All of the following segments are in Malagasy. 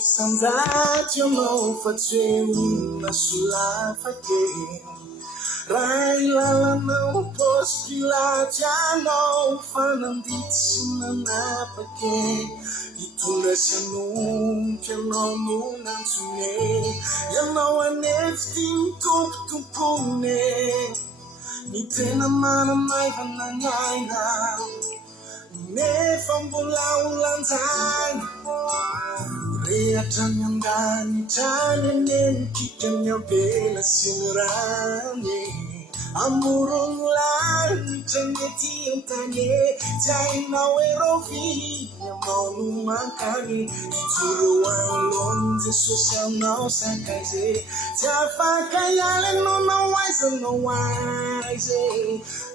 Sandat eu não fazer uma sulafake. Rai lala não posso pilar já não fanandit na pake. E tu nessa nunca não não sune. Eu não aneftim tu pune. Ni tena mana mai vananyaina. Ne fambulau lanzai. Reatan yang dani tanen den kita nyabela sinurani. Amurung lan tangeti tanye jai nawerovi nyamonu makani ituruan lon sosial no sakaze jafa kayale no wise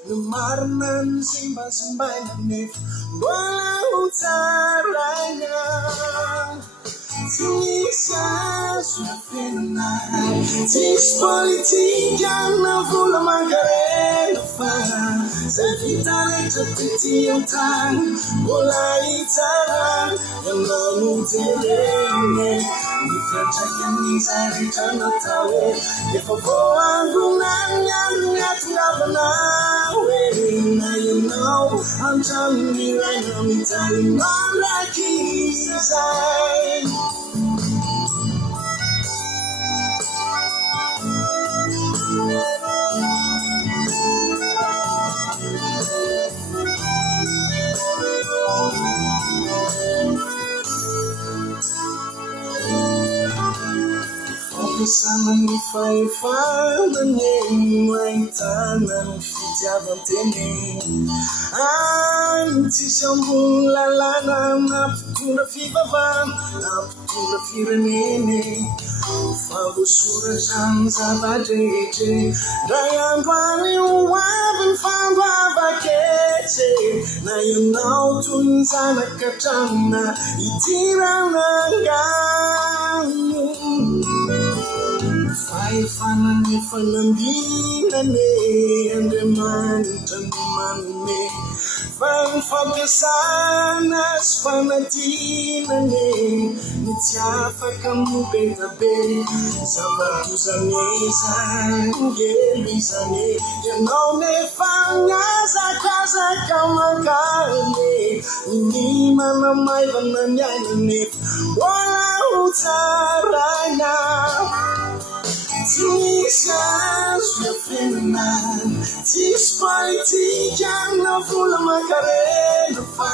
numarnan simba nef bola utaranya. Tinha sua pena, diz politica na vula macarena fa, se vitale te tientan, bola itara, eu não terene, mi franja que mi zari tana tawe, e favor angunanya tulavanawe, na you know, I'm telling you right now, me telling my lucky side. Sana ni fai na nem waitana no fitiava tene anti shambula lana na putuna fiva van na putuna firenene favo sura janza vadeje dayambani uwaven famba vakete na you know tunzana katana itira nangani. Fai fanandina ne ande manne fan fagesana spanadina ne nitiafa kamu beta be sabatu zaneza ngelizane you know ne fanya za kaza kama kale ni mana mai vananya ne wala utaranya. Tinha sua pena, dispolitica na vula macarena fa,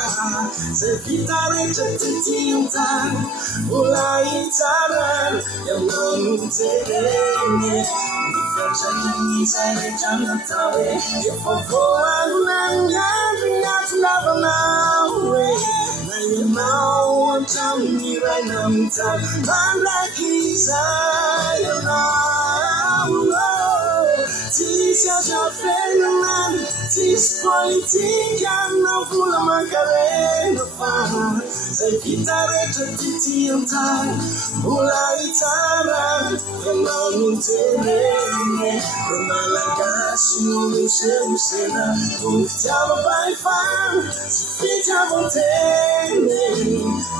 se vitale te tientan, bola itara, eu não terene, mi franja que mi zari tana tawe, e favor angunanya tulavanawe. You know I'm telling you right now, I'm telling I'm like he's you know. Tisha Jafena, Tis Politica, no full of Macarena Farm. Say Kitare to Titi and Time, Ula Itara, and on Terene, from Malagashi, Usena, Ufjava by Farm, Sufita Montene,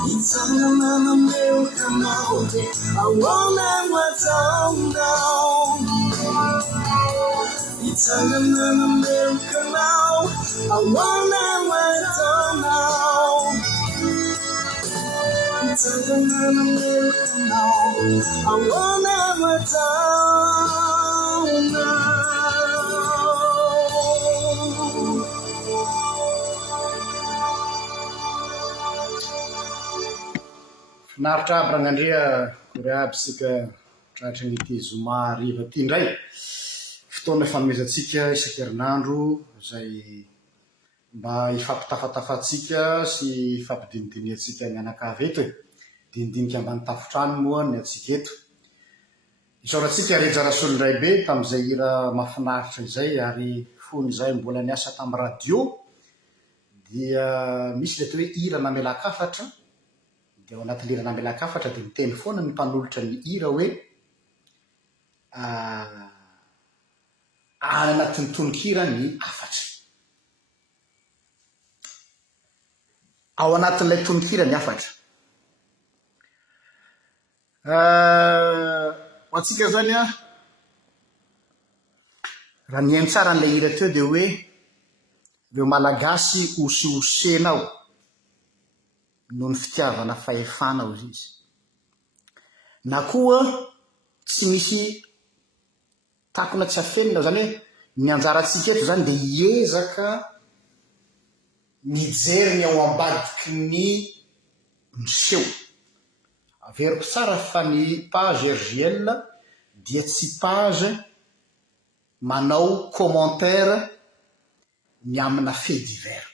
it's on an American mountain. I won't what's on now. It's an American now. I won't what's on now. It's an American now. I won't what's on now. Finaritra aby ragnandria kory aby sika tratra ity zoma riva ty ndray fotoana fanomezantsika isan-kerinandro zay mba ifampitafatafatsika sy ifampidinidiniatsika mianakavy eto dinidinika ambany tafotrano moa ny atsika eto isaorantsika rejarasolon ray be tamin'izay ira mahafinaritra izay ary fony izay mbola niasa tamin'ny radio dia misy le atao hoe ira namelakafatra dia ao anatin'ny ira namelakafatra dia miteny foana ny mpanolotra ny ira hoe any anatin'ny tononkira ny afatra. Ao anatin'ilay tononkira ny afatra. ho antsika zany a raha niaino tsara n'lay hira teo dia hoe ireo malagasy osiosena ao noho ny fitiavana fahefanao izy na koa tsy misy takona tsy afenina zany hoe ny anjarantsika eto zany dia hiezaka mijery ny ao ambadiky ny miseho. Averiko tsara fa ny page RGL dia tsy page manao commentaire ny amina fait divers.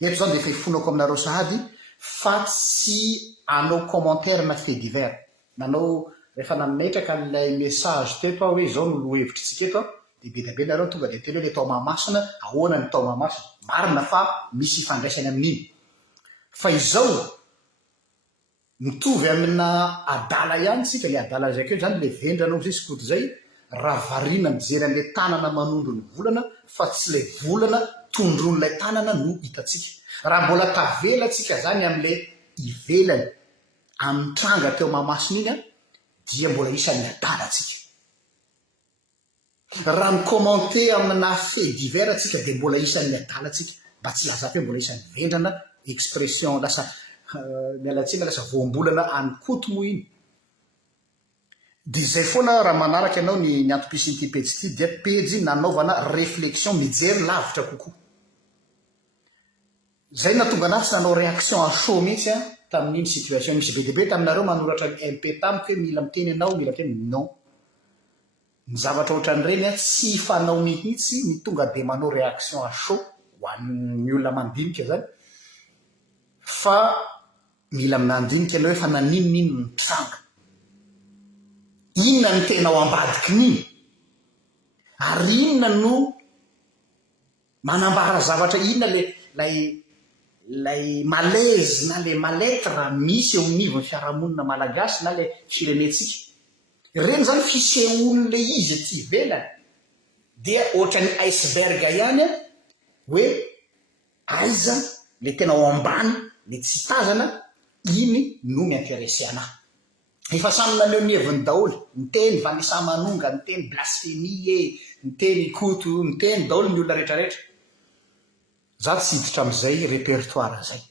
Eto zany dia efa hifonako aminareo sahady fa tsy anao commentaire na fait divers. Nanao rehefa nametraka n'ilay message teto hoe zao no lohevitrytsika eto dia be dia be nareo tonga dia teny hoe le tao Mahamasina ahoana ny tao Mahamasina, marina fa misy ifandraisany amin'iny fa izao mitovy amina adala ihany tsika. Le adala zay keo zany le vendranao zay sikoto zay raha variana mijery an'ilay tanana manondro ny volana fa tsy ilay volana tondron'ilay tanana no hitatsika. Raha mbola tavelatsika zany amin'ilay ivelany amin'ny tranga teo Mahamasina iny a dia mbola isan'ny adala tsika. Raha micommente amina fait divers atsika dia mbola isan'ny adala tsika mba tsy lazaty hoe mbola isan'ny vendrana expression lasa mialatsina lasa voambolana any koto moa iny. Dia zay foana raha manaraka ianao ny antom-pisin'ity pejy ity dia pejy nanaovana réflexion mijery lavitra kokoa. Zay natonga anazy tsy nanao réaction à chaud mihitsy a tamin'iny situation misy be dia be taminareo manoratra ny MP tamiko hoe mila miteny ianao mila miteny non. Ny zavatra ohatran'ireny a tsy fanao mihitsy ny tonga dia manao réaction à chaud ho an'ny olona mandinika zany fa mila minandinika ianao hoe fa naninonino ny mpisanga, inona ny tena ao ambadiky niny ary inona no manambara zavatra, inona lay malaise na le maletra misy eo amin'ivon'ny fiarahamonina malagasy na le firenetsika. Ireny zany fisehoan'le izy ety ivelany dia ohatran'ny iceberg ihany a hoe aiza le tena ao ambany le tsy tazana, iny no miinteresse anahy. Efa samy naneo ny heviny daholo, miteny vanisa manonga, miteny blasphemie, miteny koto, miteny daholo ny olona rehetrarehetra. Za tsy hiditra amin'izay répertoire zay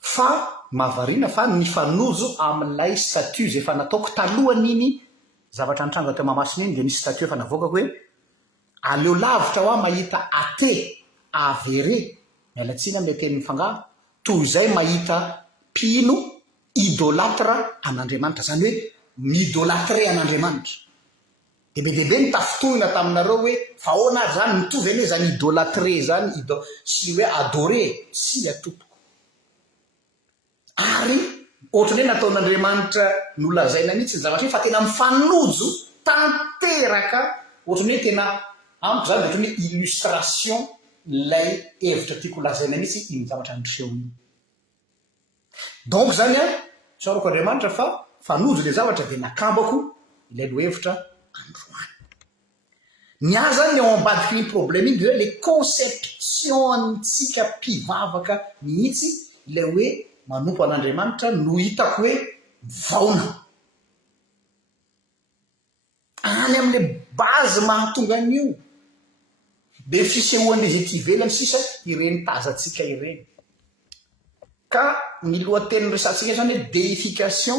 fa mahavariana fa ny fanojo amin'ilay statut zay efa nataoko talohany iny zavatra nitranga teo Mahamasina iny dia nisy statut efa navoaka hoe aleo lavitra ho aho mahita ate avere mialatsina amin'ilay teny mifangaro toy izay mahita mpino idolatra an'Andriamanitra, zany hoe midolatre an'Andriamanitra. Dia be dia be ny tafitohina taminareo hoe fa ahoana ary zany mitovy anie zany idolatre zany sy hoe adore sy le tompoko. Ary ohatrany hoe nataon'Andriamanitra nolazaina mihitsy ny zavatra fa tena mifanojo tanteraka, ohatrany hoe tena amiko zany dia ohatrany hoe illustration lay hevitra tiako lazaina mihitsy iny zavatra niseho iny. Donc zany a tsaorako Andriamanitra fa fanojo le zavatra dia nakambako ilay lohevitra androany. Ny ahy zany ao ambadiky ny problème iny dia hoe le conception antsika mpivavaka mihitsy ilay hoe manompo an'Andriamanitra no hitako hoe vaona any amin'le base mahatonga an'io be fisehoan'izy ety ivelany sisa ireny tazantsika ireny. Ka ny lohateny resantsika zany hoe déification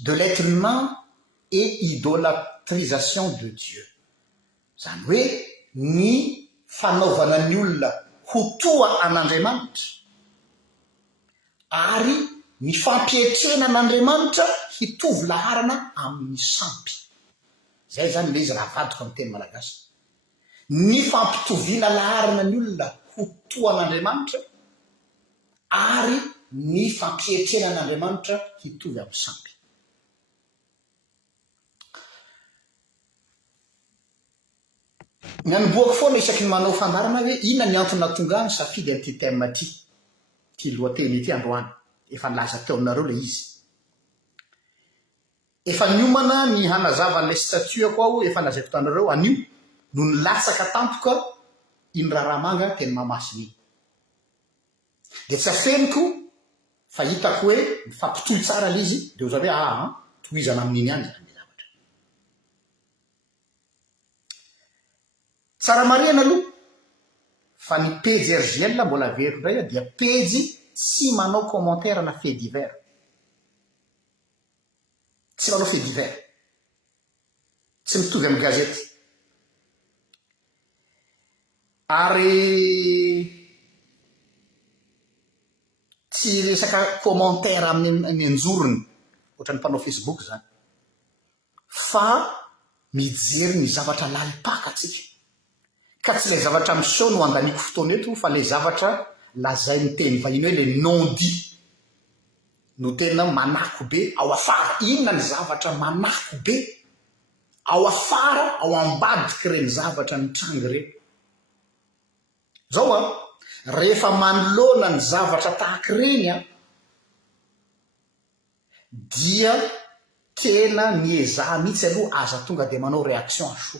de l'être humain et idolâtrisation de Dieu. Zany hoe ny fanaovana ny olona ho toa an'Andriamanitra ary ny fampietrena an'Andriamanitra hitovy laharana amin'ny sampy. Zay zany le izy raha vadiko amin'ny teny malagasy. Ny fampitoviana laharana ny olona ho toa an'Andriamanitra ary ny fampietrena an'Andriamanitra hitovy amin'ny sampy. Ny anomboako foana isaky ny manao fandarana hoe inona ny antony nahatonga any safidy an'ity thème ty lohateny ity androany. Efa nilaza teo aminareo le izy. Efa niomana ny hanazava an'ilay statuako aho, efa lazaiko tanareo anio no nilatsaka tampoka iny raharamanga teny Mahamasina iny. Dia tsy afeniko fa hitako hoe mifampitohy tsara l izy de oza hoe tohizana amin'iny any zany le zavatra tsara mariana aloha fa ny pejy RGL mbola veriko ndray dia pejy tsy manao commentaire na fait divers tsy manao fait divers tsy mitovy amin'ny gazety ary tsy resaka commentaire amin'ny anjorony ohatra ny mpanao Facebook zany fa mijery ny zavatra lalipaka atsika ka tsy lay zavatra miseho no andaniko fotoana eto fa lay zavatra lazay ny teny vahiny hoe le non dit no tena manako be ao afara inona ny zavatra manako be ao afara ao ambadiky reny zavatra mitrangy reny zao rehefa manoloana ny zavatra tahaka reny dia tena miezaha mihitsy aloha aza tonga de manao réaction so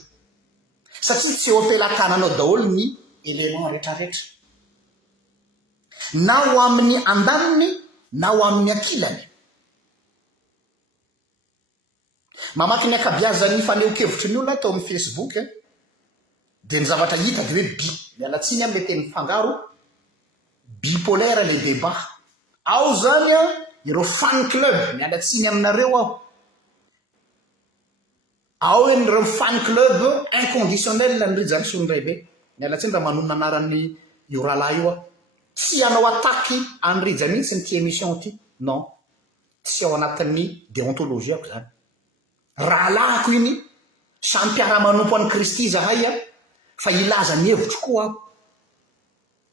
satria tsy eo ampelantananao daholo ny élément rehetrarehetra na ho amin'ny andaniny na ho amin'ny ankilany mamaky ny akabiazany faneho-kevitry ny olona tao amin'ny Facebook de ny zavatra hita de hoe mialatsiny amle teny fangaro bipolaire le débat ao zany ireo fan club mialatsiny aminareo ao ireo fan club inconditionnel ny rijany sonindray be mialatsiny raha manonona anaran'ny io rahalahy io tsy anao ataky anrija mihitsy ny ty émission ty non tsy ao anatin'ny déontologie ako zany rahalahiko iny samy mpiara-manompo an'i Kristy zahay fa ilaza ny hevitro koa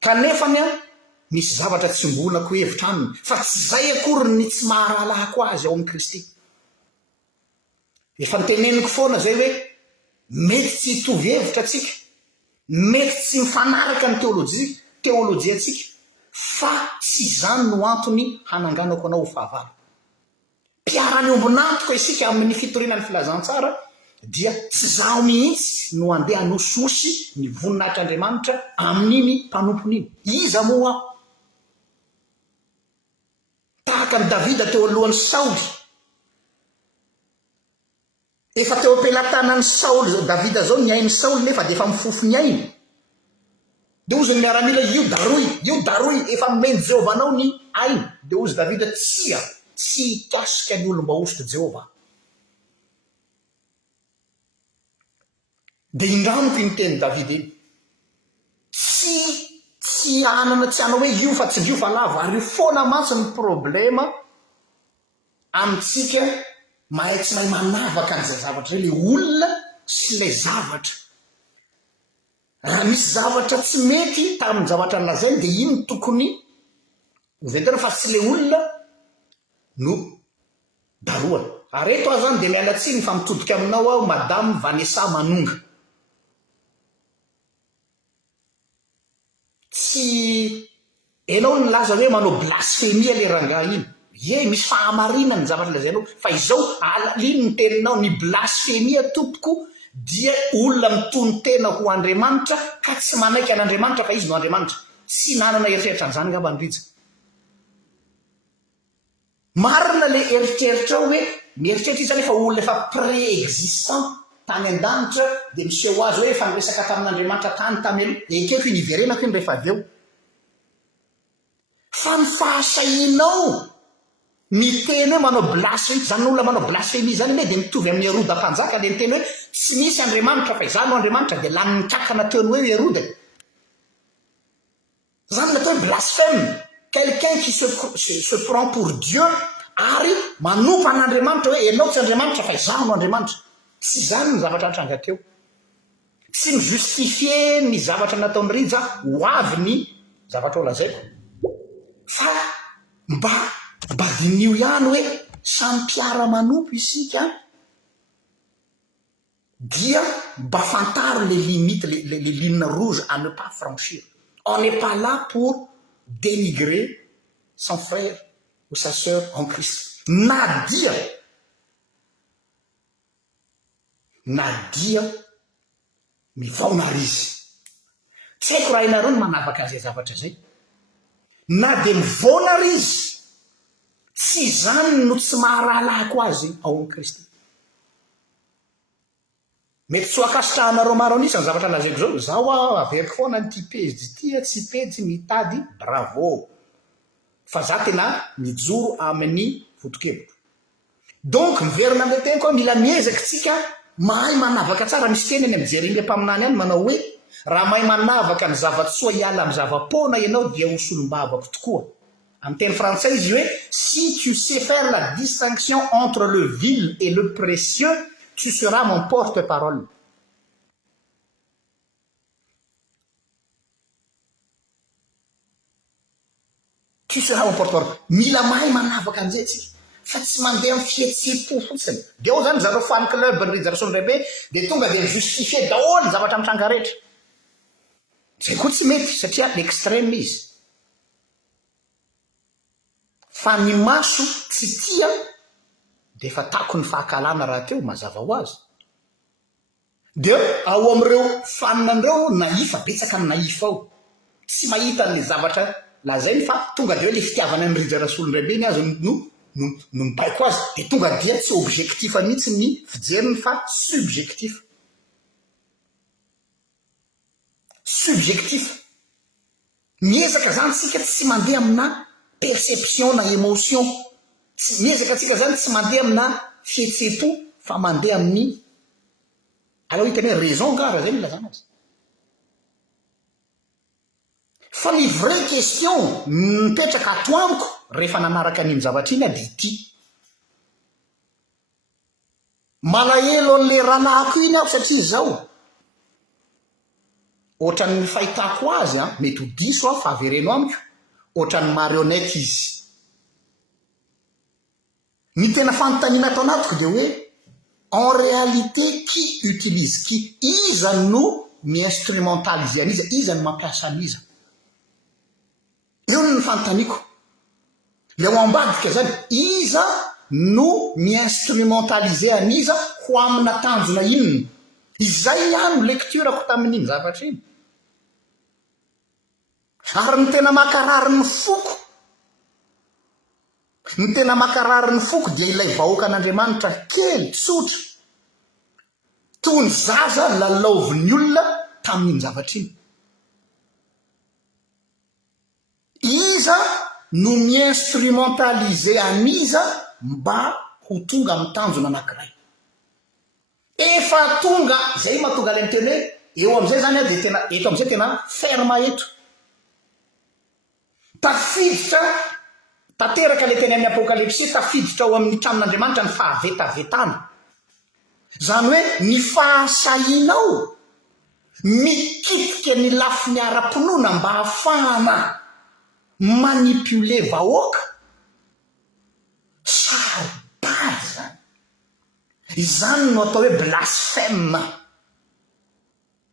kanefany misy zavatra tsy mbonako hevitra aminy fa tsy zay akory ny tsy maharahalahako azy ao amin'ny Kristy efa niteneniko foana zay hoe mety tsy hitovy hevitra atsika mety tsy mifanaraka ny teolojia atsika fa tsy zany no antony hananganako anao ho fahavalo mpiarany ombonantoko isika amin'ny fitorinan'ny filazantsara dia tsy zaho mihitsy no andeha nososy ny voninahitr'Andriamanitra amin'iny mpanompon'iny iza moa tahaka ny Davida teo alohan'ny Saoly efa teo ampelantanan'ny Saoly Davida zao ny ain'ny Saoly nefa de efa mifofo ny ainy de ozy ny miaramila io daroy efa mimeny Jehova anao ny ainy de ozy Davida tsy hikasika ny olom-baositra Jehova de indramiko iny teny Davida iny tsy anana tsy anao hoe io fa tsy io fa lava ary foana matsy ny problema amitsika mahay tsy mahay manavaka an'izay zavatra le olona sy le zavatra raha misy zavatra tsy mety tamin'ny zavatra nlazainy de iny tokony oventana fa tsy le olona no daroana ary eto aho zany de mialatsiny fa mitodika aminao aho madame Vanessa Manonga tsy enao nylaza hoe manao blasphemie le rangahy iny misy fahamarinany ny zavatra lazainao fa izao aliny ny teninao ny blasphemie tompoko dia olona mitony tena ho Andriamanitra ka tsy manaiky an'Andriamanitra fa izy no Andriamanitra tsy nanana eritreritra an'izany ngamba nyrija marina le eritreritra hoe mieritreritra izy zany efa olona efa pré-existant tany an-danitra de miseho azy hoe efa niresaka tamin'Andriamanitra tany tamelo ekeko iny iverenako iny rehefa avy eo fa ny fahasahinao ny teny hoe manao blasphemie zany olona manao blasphemie zany hoe de mitovy amin'ny Heroda-mpanjaka le nyteny hoe tsy misy Andriamanitra fa izany no Andriamanitra de lany nikakana teony hoe Heroda zany natao hoe blasphème quelqu'un qui se prend pour Dieu ary manompa an'Andriamanitra hoe enao tsy Andriamanitra fa izany no Andriamanitra tsy zany ny zavatra nitranga teo tsy mijustifie ny zavatra nataony rija ho avy ny zavatra ho lazaiko fa mba dinio ihany hoe samy mpiara-manompo isika dia mba fantaro les limites les lignes rouges à ne pas franchir on n'est pas là pour dénigrer son frère ou sa sœur en Christ na dia mivaona rizy tsy haiko raha inareo ny manavaka zay zavatra zay na de mivaona rizy tsy zany no tsy maharahalahiko azy ao amin'i Kristy. Mety tsy ho akasitrahanareo maro anisany zavatra lazaiko zao. Zaho averiko foana nyty pejy ty, tsy pejy mitady bravo, fa za tena mijoro amin'ny votokevitro. Donc miverina amle teny koa mila miezaky tsika mahay manavaka tsara. Misy teny eny mijery iny mpaminany any manao hoe raha mahay manavaka ny zavatsoa hiala amin'ny zavapona ianao dia osolombavako tokoa. Amin'ny teny frantsay izy hoe si tu sais faire la distinction entre le vil et le précieux, tu seras mon porte-parole. Tu seras mon porte-parole. Mila mahay manavaka an'izay tsika, fa tsy mandeha amin'ny fihetsepo fotsiny. Dia ao zany zareo fan club ny Rizarson Rebe dia tonga dia justifie daholo zavatra mitranga rehetra. Zay koa tsy mety satria l'extrême izy. Fa ny maso tsy tia dia efa tako ny fahakalana raha teo mazava ho azy. Dia ao amin'ireo faninandreo naifa, betsaka ny naifa ao, tsy mahita ny zavatra lazainy fa tonga dia hoe le fitiavana ny Rizarson Rebe ny azy no mibaiko azy, dia tonga dia tsy objectif mihitsy ny fijeriny fa subjectif. Subjectif. Miezaka zany tsika tsy mandeha amina perception na émotion. Miezaka tsika zany tsy mandeha amina fihetsepo fa mandeha amin'ny alors hitany hoe raison gara zay milazana azy. Fa ny vraie question mipetraka ato amiko rehefa nanaraka an'iny zavatra iny a dia ity: malahelo an'le ranahako iny aho satria zao ohatran'ny fahitako azy mety ho diso aho fa avereno amiko, ohatran'ny marionnette izy. Ny tena fanontaniana ato anatiko dia hoe en réalité qui utilise qui? Iza no mi-instrumentaliser an'iza, iza no mampiasa an'iza? Eo ny fanontaniako. Le ao ambadika zany, iza no mi-instrumentaliser an'iza ho amina tanjona inona? Izay ihany lecturako tamin'iny zavatra iny. Ary ny tena makarary ny foko, ny tena makarary ny foko dia ilay vahoaka an'Andriamanitra kely tsotra toy ny zaza lalaovin'ny olona tamin'iny zavatra iny. Iza no mi-instrumentaliser an'iza mba ho tonga amin'ny tanjona anankiray. Efa tonga zay mahatonga ilay miteny hoe eo amin'izay zany dia tena eto amin'izay tena ferma eto. Tafiditra tanteraka ilay teny amin'ny apokalypsy, tafiditra ao amin'ny tranon'Andriamanitra ny fahavetavetana. Zany hoe ny fahasahinao mikitika ny lafiny ara-pinoana mba hahafahana manipuler vahoaka. Sarobady zany. Izany no atao hoe blasphème.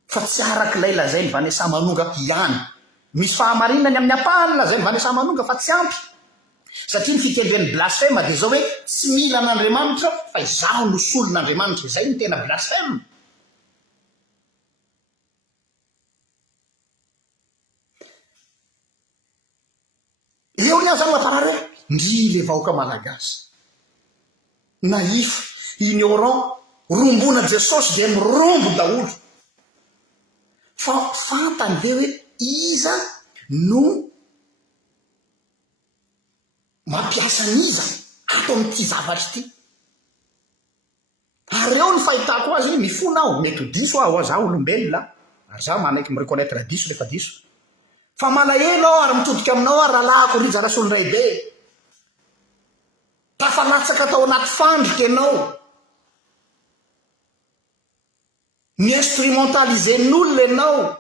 Fa tsy arak'ilay lazainy Vanessa Manonga ihany. Misy fahamarinany amin'ny ampahany lazainy Vanessa Manonga fa tsy ampy. Satria ny fitendren'ny blasphème dia zao hoe tsy mila an'Andriamanitra fa izaho no solon'Andriamanitra. Izay ny tena blasphème. Eo ny aho zany mamparary hoe ndry le vahoaka malagasy naif, ignorant, rombona Jesosy dia mirombo daholo. Fa fantany ve hoe iza no mampiasa an'iza ato amin'ity zavatra ity? Ary eo ny fahitako azy mifona aho, mety ho diso aho, zaho olombelona, ary zaho manaiky mireconnaître diso rehefa diso. Fa malahelo aho ary mitodika aminao aho rahalahako Rizarson Rebe. Tafalatsaka tao anaty fandrika ianao. Mi-instrumentaliser ny olona ianao.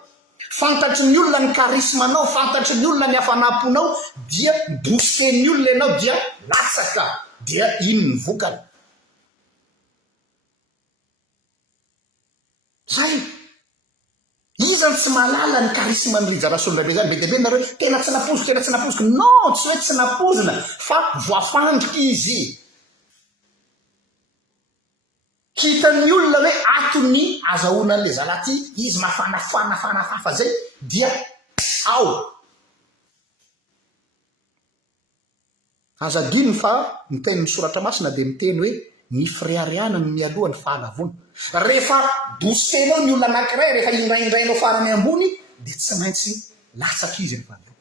Fantatry ny olona ny karismanao, fantatry ny olona ny hafanamponao, dia booster ny olona ianao dia latsaka. Dia ino ny vokany? Zay. Iza ny tsy malala ny karisma ny Rizarson Rebe zany? Be dia be nareo tena tsy napoziko, tena tsy napoziko. Non, tsy hoe tsy napozina, fa voafandrika izy. Hitan'ny olona hoe atony azahoana an'ilay zalaty, izy mafanafafa zay, dia ao. azadiny fa miteny ny soratra masina dia miteny hoe ny friariana no mialoha ny fahalavona. Rehefa bosenao ny olona anankiray, rehefa indraindrainao farany ambony dia tsy maintsy latsaka izy rehefa aveo.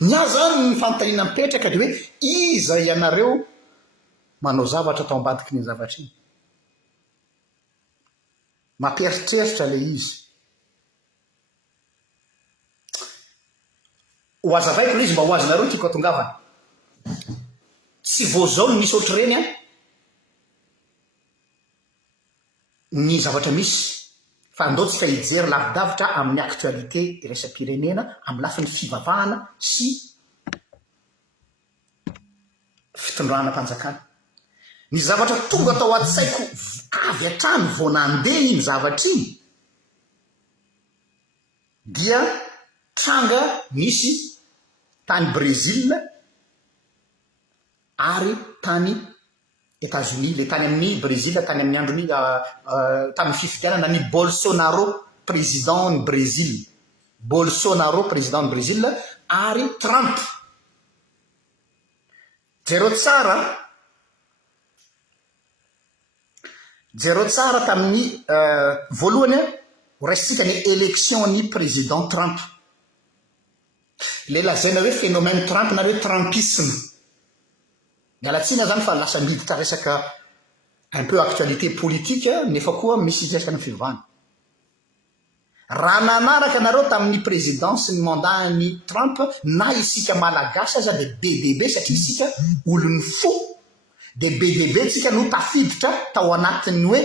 Ny azy zany ny fanontaniana mipetraka dia hoe iza ianareo manao zavatra tao ambadiky ny zavatra iny. Mampieritreritra le izy. Ho azavaiko le izy mba ho azonareo tiako atongavana. Tsy vao zao no misy ohatr'ireny ny zavatra misy, fa andaotsika hijery lavidavitra amin'ny aktualité irasam-pirenena amin'ny lafin'ny fivavahana sy fitondrana-panjakana. Ny zavatra tonga tao an-tsaiko avy hatrany vao nandeha iny zavatra iny dia tranga misy tany Brésil ary tany États-Unis. Le tany amin'ny Brésil tany amin'ny androny tamin'ny fifidianana ny Bolsonaro président ny Brésil, Bolsonaro président ny Brésil ary Trump. Jereo tsara tamin'ny voalohany ho raisitsika ny élection ny président Trump. Le lazaina hoe phénomène Trump na hoe Trumpisme. Mialatsina zany fa lasa miditra resaka un peu actualité politique nefa koa misy resaka fivavahana. Raha nanaraka anareo tamin'ny présidence ny mandat ny Trump na isika malagasy aza dia be dia be satria isika olony fo dia be dia be tsika no tafiditra tao anatiny hoe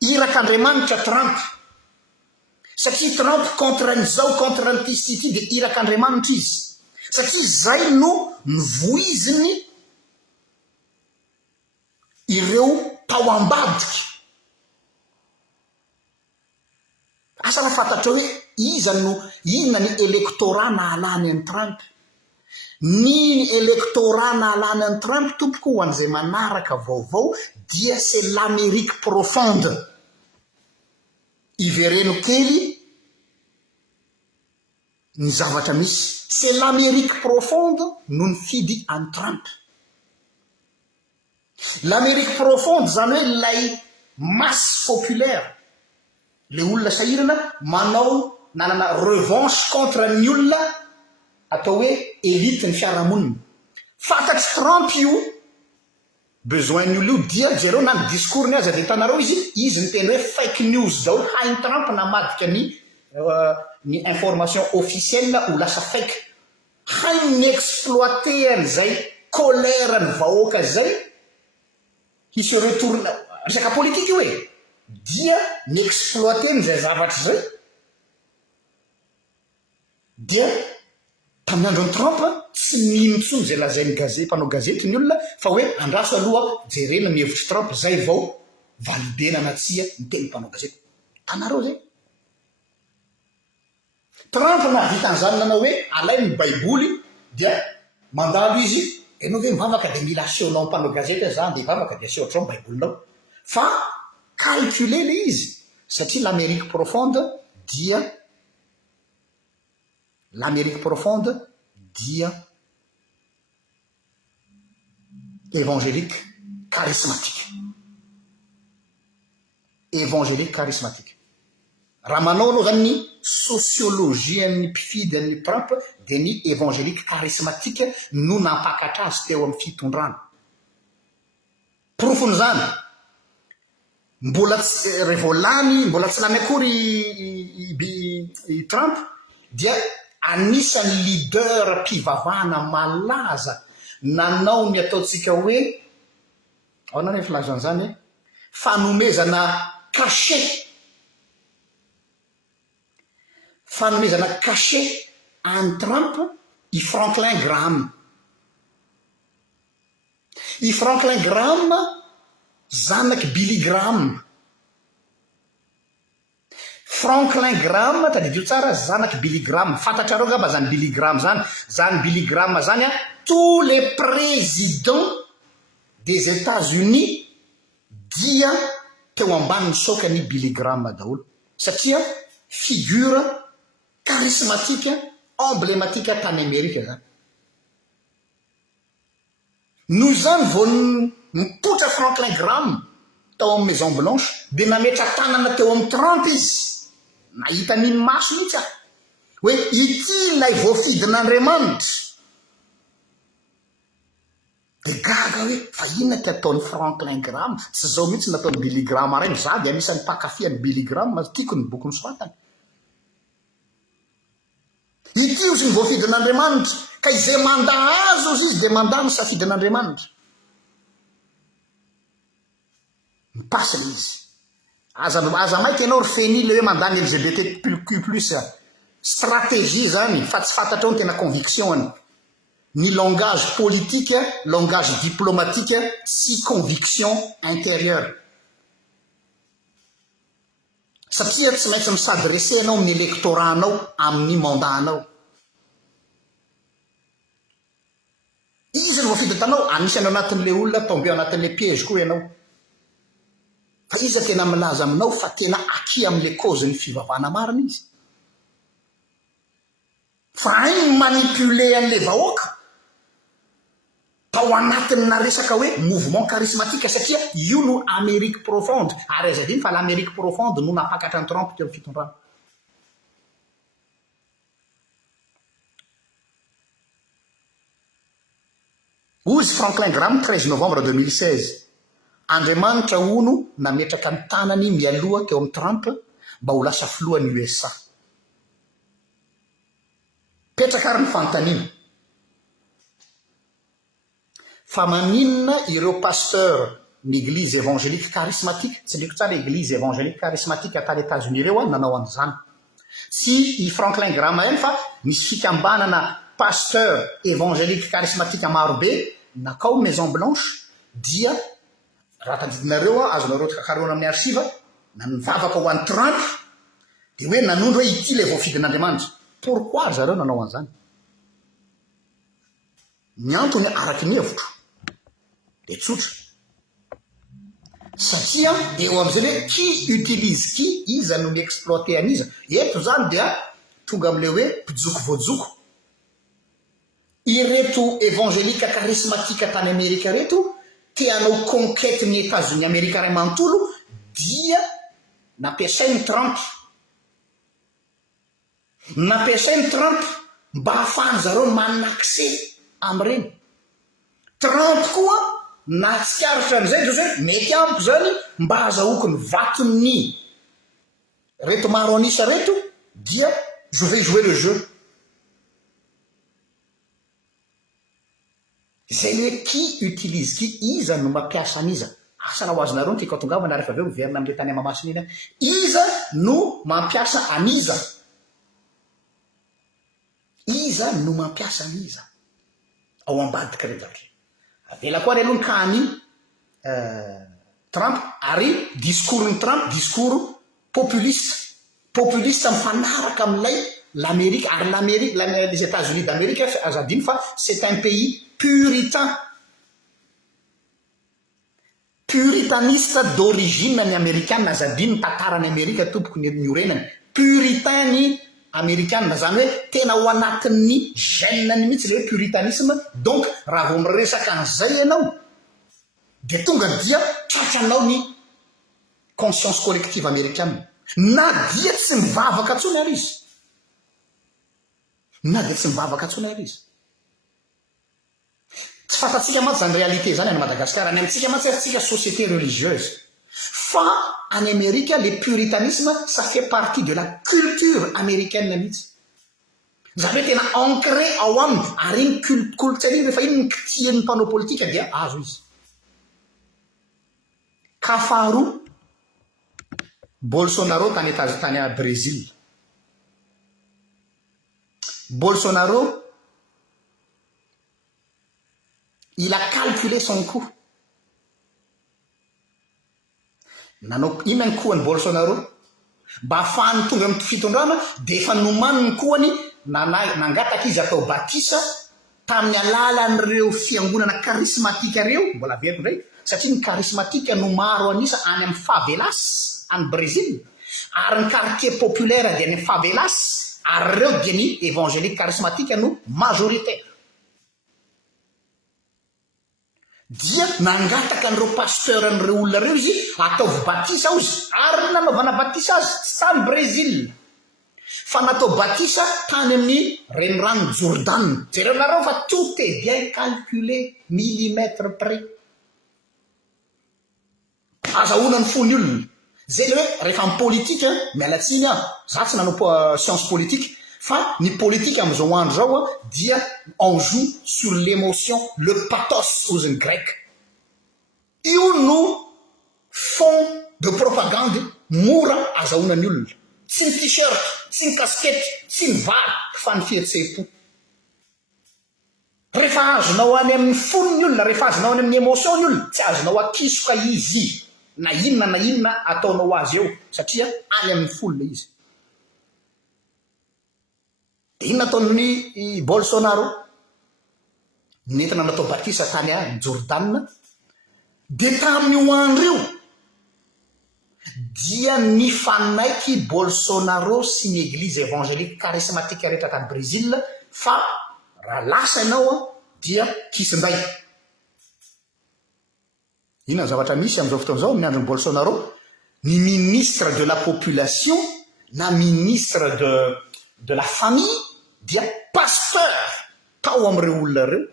irak'Andriamanitra Trump. Satria Trump contre an'izao contre an'ity dia irak'Andriamanitra izy. Satria zay no nivoiziny ireo tao ambadika. Asa raha fantatra hoe inona ny électorat nahalany an'i Trump. Ny électorat nahalany an'i Trump tompoko ho an'izay manaraka vaovao dia c'est l'Amérique profonde. Ivereno kely ny zavatra misy. C'est l'Amérique profonde no nifidy an'i Trump. L'Amérique profonde zany hoe lay masse populaire. Le olona sahirana manao nanana revanche contre ny olona atao hoe élite ny fiarahamonina. Fantatry Trump io besoin ny olo io dia jereo na ny discours ny aza dia hitanareo izy ny teny hoe fake news zao. Hainy Trump namadika ny information officielle ho lasa fake. Hainy ny exploiter an'izay colère ny vahoaka zay hisy retourne resaka politique io e dia ny exploiter n'izay zavatra zay dia tamin'ny andron'ny Trump tsy minontsony zay lazain'ny gazety mpanao gazety ny olona fa hoe andraso aloha jerena ny hevitry Trump zay vao validena natsia ny teny mpanao gazety. Tanareo zay Trump navita an'izany nanao hoe alainy ny baiboly dia mandalo izy ianao ve mivavaka dia mila asehonao mpanao gazety zany dia hivavaka dia asehotrao ny baibolinao fa calculer le izy satria l'Amérique profonde dia évangélique charismatique. Évangélique charismatique. Raha manao aloha zany ny sociologie ny mpifidy amin'ny Trump dia ny évangélique charismatique no nampakatra azy teo amin'ny fitondrana. Profony zany mbola tsy revolany, mbola tsy lany akory i Trump dia anisan'ny leader mpivavahana malaza nanao ny ataontsika hoe aona ny filazan'izany fanomezana cachet an Trump i Franklin Graham. I Franklin Graham zanaky Billy Graham. Franklin Graham tadidio tsara zanaky Billy Graham. Fantatrareo ngamba zany Billy Graham zany. Zany Billy Graham zany tous les présidents des États-Unis dia teo ambanin'ny saokany Billy Graham daholo satria figure charismatique emblématique tany Amerika zany. noho izany vao mipotra Franklin Graham tao amin'ny Maison Blanche dia nametra tanana teo amin'ny 30 izy nahita niny maso mihitsy aho hoe ity ilay voafidin'Andriamanitra dia gaga hoe fa inona ty ataony Franklin Graham tsy zao mihitsy nataony Billy Graham reny za dia anisan'ny mpankafyany Billy Graham tiako ny boky nosoratany ity ozy ny voafidin'Andriamanitra ka izay manda azo ozy izy dia manda ny safidin'Andriamanitra mipasina izy aza maika ianao ry feny le hoe mandany LGBTQ+ stratégie zany fa tsy fantatra ao ny tena conviction any ny langage politique langage diplomatique sy conviction intérieure satria tsy maintsy misadresse anao amin'ny électoranao amin'ny mandanao izy ny voafidy tanao anisany anatin'le olona tombe anatin'le piège koa ianao fa izy tena milaza aminao fa tena aki amin'le cause ny fivavahana marina izy fa ainy manipuler an'le vahoaka tao anatin'ny na resaka hoe mouvement charismatique satria io no Amérique profonde ary aza diny fa l'Amérique profonde no napakatra ny Trump teo amin'ny fitondrana ozy Franklin Graham 13 novembre 2016 Andriamanitra ono nametraka ny tanany mialoha teo amin'ny Trump mba ho lasa filohan'ny USA petraka ary ny fanontaniana fa maninona ireo pasteur n'église évangélique charismatique tsy ndreko tsara église évangélique charismatique atany États-Unis ireo nanao an'izany sy i Franklin Graham eny fa misy fikambanana pasteur évangélique charismatique marobe nakao Maison Blanche dia raha tadidinareo azonareo takakarona amin'ny arsiva na nivavaka ho an'ny Trump dia hoe nanondro hoe ity le voafidin'Andriamanitra pourquoi zareo nanao an'izany ny antony araky ny hevitro dia tsotra satria eo amin'izay hoe qui utilise qui iza no miexploité an'iza eto zany dia tonga amin'le hoe mpijoko voajoko ireto évangélika charismatique tany Amerika reto teanao conquête ny États-Unis Amerika ray manontolo dia nampiasainy Trump mba hahafahany zareo manana accès amin'ireny Trump koa na tsikaritra an'izay zao hoe mety amiko zany mba hazahoako ny vatony reto maro anisa reto dia je vais jouer le jeu zay le hoe qui utilise qui iza no mampiasa an'iza asana ho azonareo ny tikatongavana rehefa aveo miverina amin'le tany amamasina iny iza no mampiasa an'iza iza no mampiasa an'iza ao ambadika redatra avela koa aloha ny kany Trump ary discours ny Trump discours populiste mifanaraka amin'ilay l'Amérique ary l'Amérique les États-Unis d'Amérique azadiny fa c'est un pays puritaniste d'origine ny américaine azadiny tantarany Amerika tompoko ny orenany puritain ny américaine zany hoe tena ho anatin'ny gène-ny mihitsy le hoe puritanisme donc raha vao miresaka an'izay ianao dia tonga dia tratranao ny conscience collective américaine na dia tsy mivavaka antsony ary izy tsy fantatsika matsy zany réalité zany any Madagasikara any amintsika matsy atsika société religieuse fa en Amérique le puritanisme ça fait partie de la culture américaine mihitsy zany hoe tena ancré ao aminy ary iny culture iny rehefa iny ny kitian'ny mpanao politika dia azo izy ka faharoa Bolsonaro tany a Brésil Bolsonaro il a calculé son coût nanao ina ny kohany Bolsonaro mba hafahany tonga amin'ny fitondrana dia efa nomany ny kohany nangataka izy atao batisa tamin'ny alalan'ireo fiangonana charismatique reo mbola veriko ndray satria ny charismatique no maro anisa any amin'ny favelas any Brésil ary ny quartier populaire dia ny favelas ary reo dia ny évangélique charismatique no majoritaire dia nangataka an'ireo pasteur an'ireo olona reo izy ataovy batisa ao izy ary nanaovana batisa azy tsy tany Brésil fa natao batisa tany amin'ny renirano Jordan. Jereo nareo fa tout est bien calculé millimètre près. Azahoana ny fony olona zay le hoe rehefa amin'ny politika mialatsiny za tsy nanao science politique fa ny politique am'izao andro zao dia on joue sur l'émotion, le pathos aux grec. Io no fond de propagande mora azahoana ny olona, tsy ny t-shirt, tsy ny casquette, tsy ny vary fa ny fihetseham-po. Rehefa azonao any amin'ny fon'ny olona, rehefa azonao any amin'ny émotion ny olona, tsy azonao akisoka izy na inona ataonao azy eo satria any amin'ny folona izy. Inona ataon'ny Bolsonaro nentina natao batisa tany Jordan dia tamin'io andro io dia nifanaiky Bolsonaro sy ny église évangélique charismatique rehetra tany Brésil fa raha lasa ianao dia kisinday. Inona ny zavatra misy amin'izao fotoan'izao amin'ny andron'ny Bolsonaro? Ny ministre de la population na ministre de la famille dia pasteur tao amin'ireo olona reo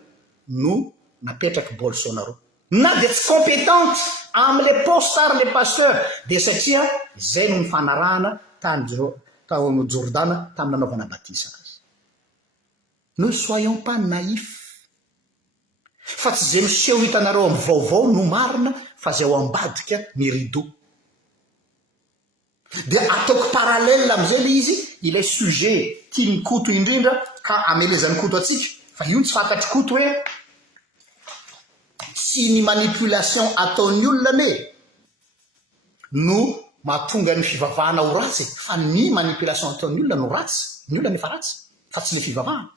no napetraky Bolsonaro. Na dia tsy compétente amin'le poste ary le pasteur dia satria zay no nifanarahana tao amin'ny Jordan tamin'ny nanaovana batisa azy. Ne soyons pas naïfs. Fa tsy zay miseho hitanareo amin'ny vaovao no marina fa zay ao ambadika ny rideau. Dia ataoko parallèle am'izay le izy ilay sujet tia ny koto indrindra ka amelezan'ny koto atsika fa io tsy fantatry koto hoe sy ny manipulation ataon'ny olona ne no mahatonga ny fivavahana ho ratsy fa ny manipulation ataon'ny olona no ratsy, ny olona nefa ratsy fa tsy le fivavahana.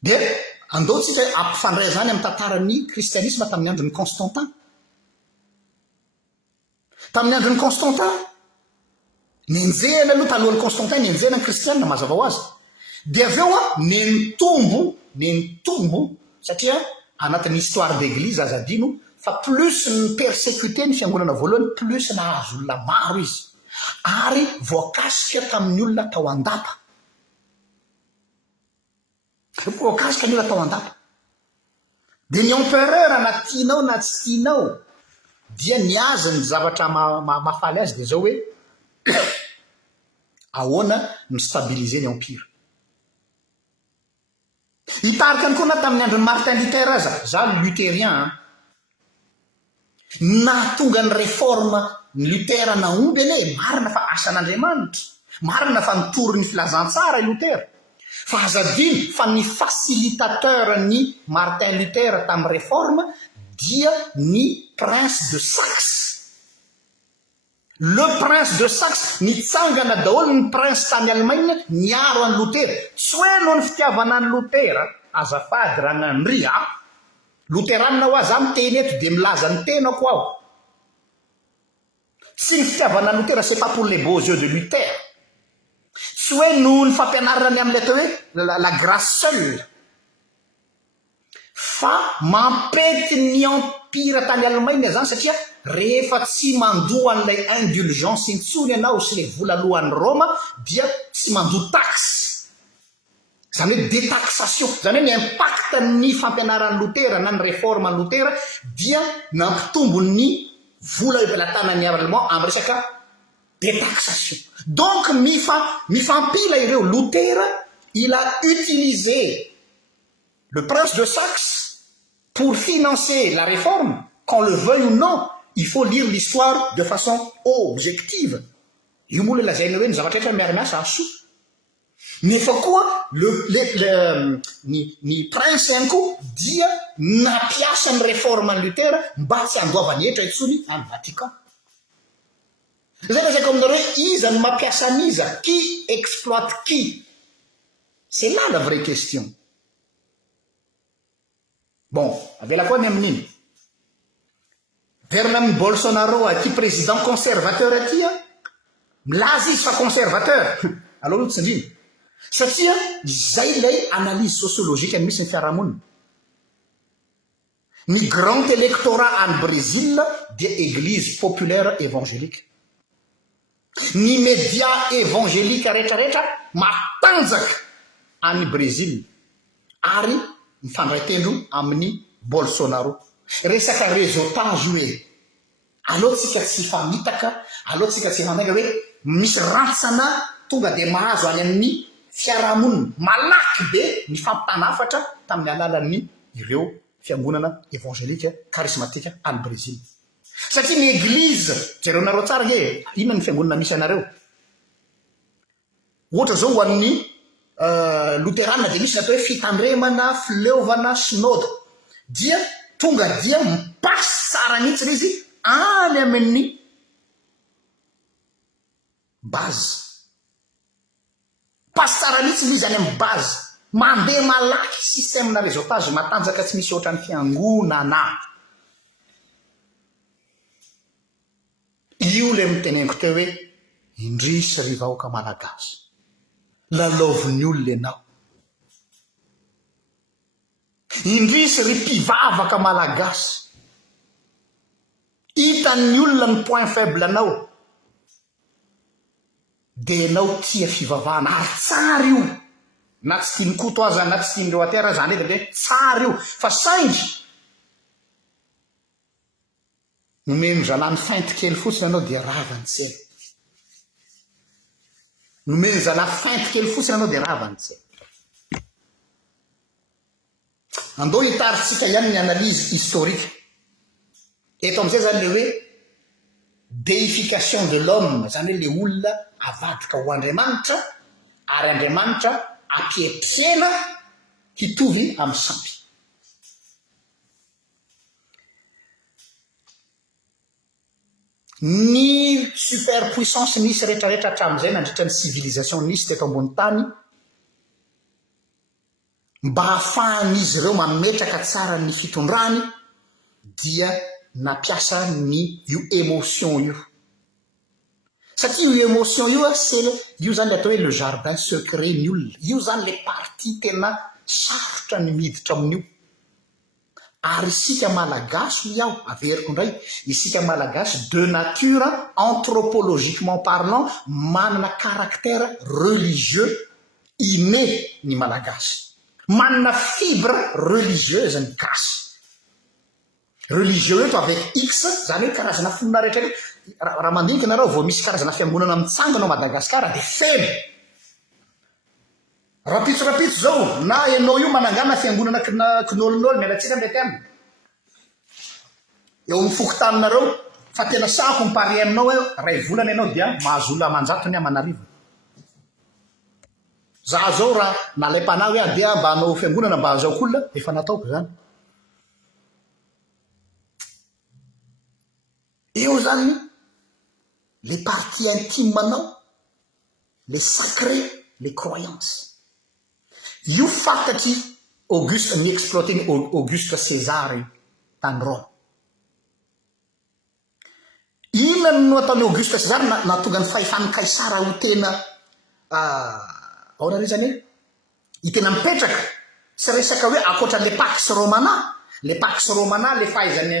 Dia andao tsika ampifandray zany amin'ny tantaran'ny kristianisme tamin'ny andron'ny Constantin. Tamin'ny andron'ny Constantin nenjehana aloha talohan'ny Constantin nenjehana ny kristianina mazava ho azy. Dia aveo nentombo satria anatin'ny histoire d'église azadino fa plus ny persécuté ny fiangonana voalohany plus nahazo olona maro izy ary voakasika tamin'ny olona tao andapa. Voakasika ny olona tao andapa. Dia ny empereur na tianao na tsy tianao dia niaza ny zavatra mafaly azy dia zao hoe ahoana ny stabiliser ny empire. Hitarika ny koa na tamin'ny andron'ny Martin Luther aza za luthérien nahatonga ny réforme ny Luther naomby ane marina fa asan'Andriamanitra, marina fa nitory ny filazantsara i Luther, fa azadiny fa ny facilitateur ny Martin Luther tamin'ny réforme dia ny prince de Saxe. Le prince de Saxe nitsangana daholo ny prince tany Allemagne niaro an'ny Luther. Tsy hoe no ny fitiavana ny Luther azafady raha nandry Lutheranina ho azy miteny eto dia milaza ny tenako aho. Tsy ny fitiavana ny Luther, c'est pas pour les beaux yeux de Luther. Tsy hoe no ny fampianarana ny amin'ilay atao hoe la grâce seule fa mampety ny empire tany Allemagne zany satria rehefa tsy mandoa an'ilay indulgence intsony ianao sy le vola alohan'ny Roma dia tsy mandoa taxe. Zany hoe détaxation, zany hoe ny impact ny fampianaran'ny Luther na ny réforme ny Luther dia nampitombo ny vola ivelantanan'ny Allemand amin'ny resaka détaxation. Donc mifampila ireo Luther, il a utilisé le prince de Saxe pour financer la réforme, qu'on le veuille ou non. Il faut lire l'histoire de façon objective. Io moa lazaina hoe ny zavatra rehetra miara-miasa asoa. Nefa koa ny prince ihany koa dia nampiasa ny réforme ny Luther mba tsy andoavany hetra intsony any Vatican. Zay lazaiko aminareo hoe iza no mampiasa aniza, qui exploite qui? C'est là la vraie question. Bon, avela koa ny amin'iny verina amin'ny Bolsonaro aty président conservateur aty milaza izy fa conservateur aloha tsy ndrina satria izay ilay analyse sociologique misy ny fiarahamonina. ny grand électorat any Brésil dia église populaire évangélique. Ny média évangélika rehetrarehetra matanjaka any Brésil ary mifandray tendro amin'ny Bolsonaro. Resaka réseautage hoe alohatsika tsy famitaka, alohatsika tsy fantanga hoe misy rantsana tonga de mahazo any amin'ny fiarahamonina malaky be ny fampanafatra tamin'ny alalan'ny ireo fiangonana évangélika charismatika any Brésil. Satria ny église jereo nareo tsara nge inona ny fiangonana misy anareo. Ohatra zao ho an'ny luterana de misy natao hoe fitandremana fileovana synode dia tonga dia mipasy tsara mihitsy izy any amin'ny base, pasy tsara mihitsy izy any amin'ny base, mandeha malaky système-na réseautage matanjaka tsy misy ohatran'ny fiangonana. Io le miteneniko teo hoe indrisy ry vahoaka malagasy, lalaovin'ny olona ianao, indrisy ry mpivavaka malagasy, hitan'ny olona ny point faible anao de ianao tia fivavahana ary tsara io, na tsy tiany kotoaza na tsy tian'ireo atera zany edy hoe tsara io, fa saingy nomeny zalany feinty kely fotsiny anao dia ravany tsely, nomeny zalany feinty kely fotsiny anao dia ravany tsely. Andao hitaritsika ihany ny analyse historique eto amin'izay zany le hoe déification de l'homme, zany hoe le olona avadika ho Andriamanitra ary Andriamanitra ampiatrena hitovy amin'ny sampy. Ny superpuissance nisy rehetrarehetra hatramin'izay nandritra ny civilisation nisy teto ambony tany mba hahafahan'izy ireo mametraka tsara ny fitondrany dia nampiasa ny io émotion io. Satria io émotion io io zany le atao hoe le jardin secret ny olona, io zany le partie tena sarotra ny miditra amin'io. Ary isika malagasy iaho averiko indray, isika malagasy de nature anthropologiquement parlant manana caractère religieux inné ny malagasy, manana fibre religieuse ny gasy. Religieux eto avec X zany hoe karazana fonina rehetra raha mandinika nareo vao misy karazana fiangonana mitsangana ao Madagasikara de feno rapitsorapitso zao na ianao io manangana fiangonana kinôlinôly mialatsika ndraiky aminy eo amin'ny fokotaninareo fa tena sako mipari aminao hoe ray volana ianao dia mahazo olona manjatony Amanarivo. Za zao raha nalaim-panahy hoe adea mba hanao fiangonana mba azaoko olona efa nataoko zany. Eo zany les parties intimes manao, les sacrés, les croyances. Io fantatry Auguste ny exploité Auguste César tany Rome. Inona no ataony Auguste César nahatonga ny fahefan'ny Kaisara ho tena ahoana ry zany hoe hitena mipetraka sy resaka hoe akoatran'le Pax Romana. Le Pax Romana le fahaizany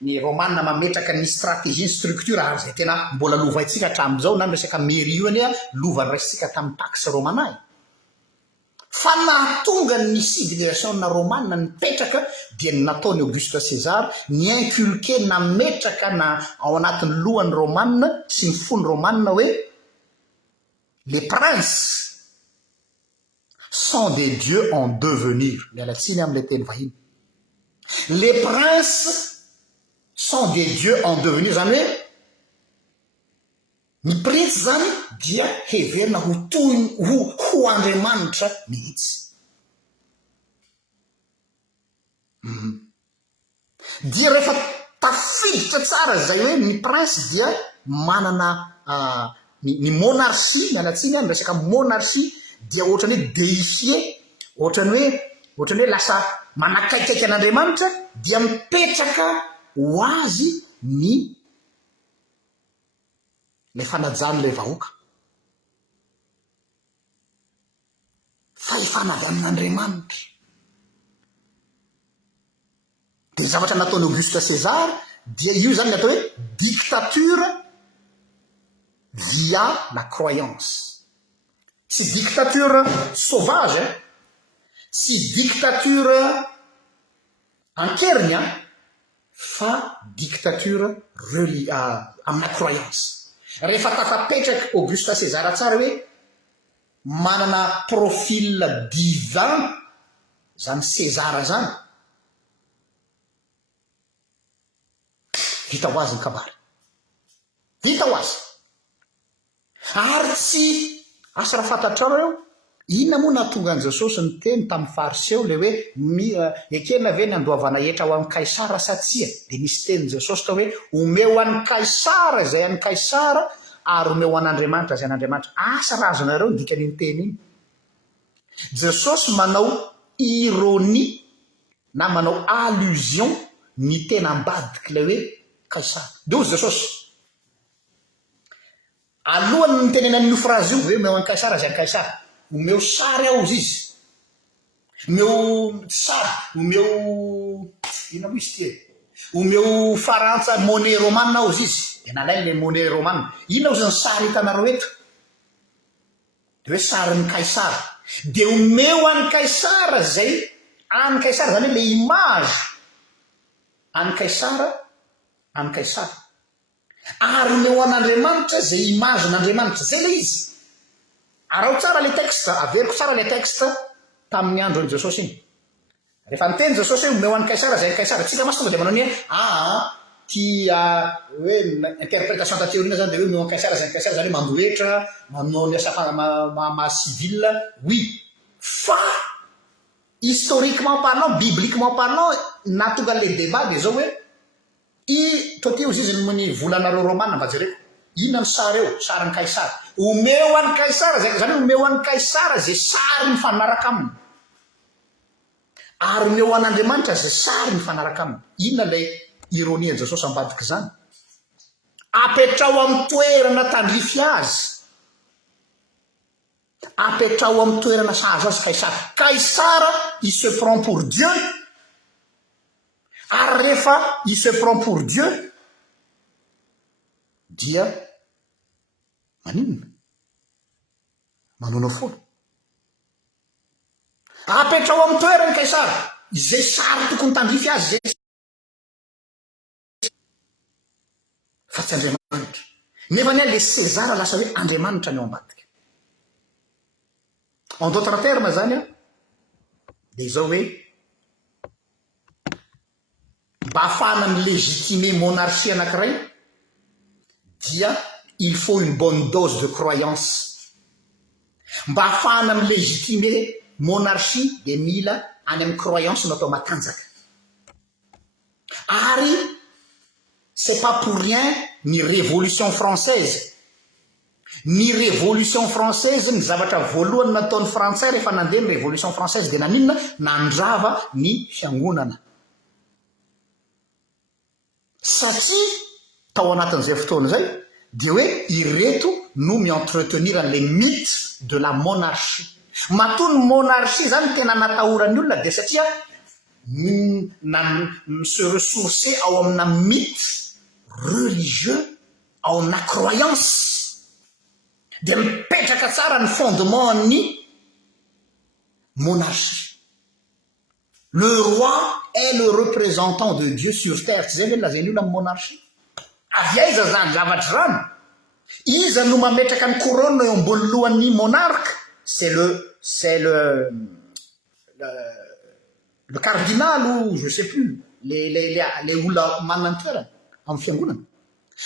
ny Romanina mametraka ny stratégie ny structure ary zay tena mbola lovaitsika hatramin'izao na resaka mairie io ania lovany raisitsika tamin'ny Pax Romana. Fa nahatonga ny civilisation na Romanina nipetraka dia nataony Auguste César ny inculqué nametraka na ao anatin'ny lohan'ny Romanina sy ny fony Romanina hoe les princes sont des dieux en devenir. Mialatsiny amin'ilay teny vahiny. Les princes sont des dieux en devenir. Zany hoe ny prince zany dia heverina ho toy ho Andriamanitra mihitsy. Dia rehefa tafiditra tsara zay hoe ny prince dia manana ny monarchie, mialatsiny any resaka monarchie dia ohatrany hoe déifié, ohatrany hoe lasa manakaikaiky an'Andriamanitra dia mipetraka ho azy le fanajany le vahoaka. Fa efa avy amin'Andriamanitra. zavatra nataony Auguste César dia io zany natao hoe dictature via la croyance. Tsy dictature sauvage, tsy dictature ankeriny fa dictature amina croyance. Rehefa tafapetraky Auguste César tsara hoe manana profil divin zany César zany, vita ho azy ny kabary, vita ho azy. Ary tsy asa raha fantatrao eo, inona moa nahatonga an' Jesosy ny teny tamin'ny fariseo le hoe ekena ve ny andoavana hetra ho an'ny Kaisara satsia, de misy tenin' Jesosy tao hoe omeo an'ny Kaisara izay an'ny Kaisara ary omeo an'Andriamanitra izay an'Andriamanitra. Asa raha azonareo ny dikan'iny teny iny. Jesosy manao ironie na manao allusion ny tena ambadiky le hoe Kaisara. De ozy Jesosy alohany ny tenena n'io phrase io hoe omeo an'ny Kaisara izay an'ny Kaisara, omeo sary ao izy, omeo sary, omeo ina moa izy ty, omeo farantsa monnaie romane ao izy, de nalainy le monnaie romane. Ina ozy ny sary hitanareo eto? De hoe sarin'ny Kaisara. De omeo an'ny Kaisara zay an'ny Kaisara zany hoe le image an'ny Kaisara, an'ny Kaisara. Ary omeo an'Andriamanitra zay image n'Andriamanitra zay le izy. Arao tsara le texte, averiko tsara le texte tamin'ny andro an'i Jesosy iny. Rehefa niteny Jesosy hoe omeo an'ny Kaisara zay an'ny Kaisara, tsika masy tonga de manao ny hoe interprétation tateorina zany de hoe omeo an'ny Kaisara zay an'ny Kaisara zany hoe mandoetra, manao ny asa ma-civil, oui. Fa historiquement parlant, bibliquement parlant, nahatonga le débat de zao hoe toty io izy ny volanareo romana mba jereko, inona ny sary eo? Sarin'ny Kaisara. Omeo an'ny Kaisara zany hoe omeo an'ny Kaisara zay sary mifanaraka aminy, ary omeo an'Andriamanitra zay sary mifanaraka aminy. Inona lay ironie an' Jesosy ambadiky zany? Apetrao amin'ny toerana tandrify azy, apetrao amin'ny toerana sahaza azy Kaisara. Kaisara il se prend pour Dieu, ary rehefa il se prend pour Dieu dia maninona? Manonao foana. Apetrao amin'ny toerany Kaisara izay sary tokony tandrify azy zay, fa tsy Andriamanitra. Nefa ny le César lasa hoe Andriamanitra ny ao ambadika. En d'autres termes zany de zao hoe mba ahafahana milégitimer monarchie anankiray dia il faut une bonne dose de croyance. Mba ahafahana milégitimer monarchie de mila any amin'ny croyance no atao matanjaka. Ary c'est pas pour rien ni révolution française. Ny révolution française, ny zavatra voalohany nataon'ny frantsay rehefa nandeha ny révolution française de naninona? Nandrava ny fiangonana. Satria tao anatin'izay fotoana zay de hoe ireto no mi-entretenir les mythes de la monarchie. Matony monarchie zany tena natahoran'ny olona de satria se ressourcer ao amina mythe religieux, ao amina croyance, de mipetraka tsara ny fondement ny monarchie. Le roi est le représentant de Dieu sur terre. Tsy zay ve lazainy olona amin'ny monarchie? Avy aiza zany zavatra zany? Iza no mametraka ny couronne eo ambony lohan'ny monarque? C'est le cardinal ou je sais plus, les olona manana ny toerana amin'ny fiangonana.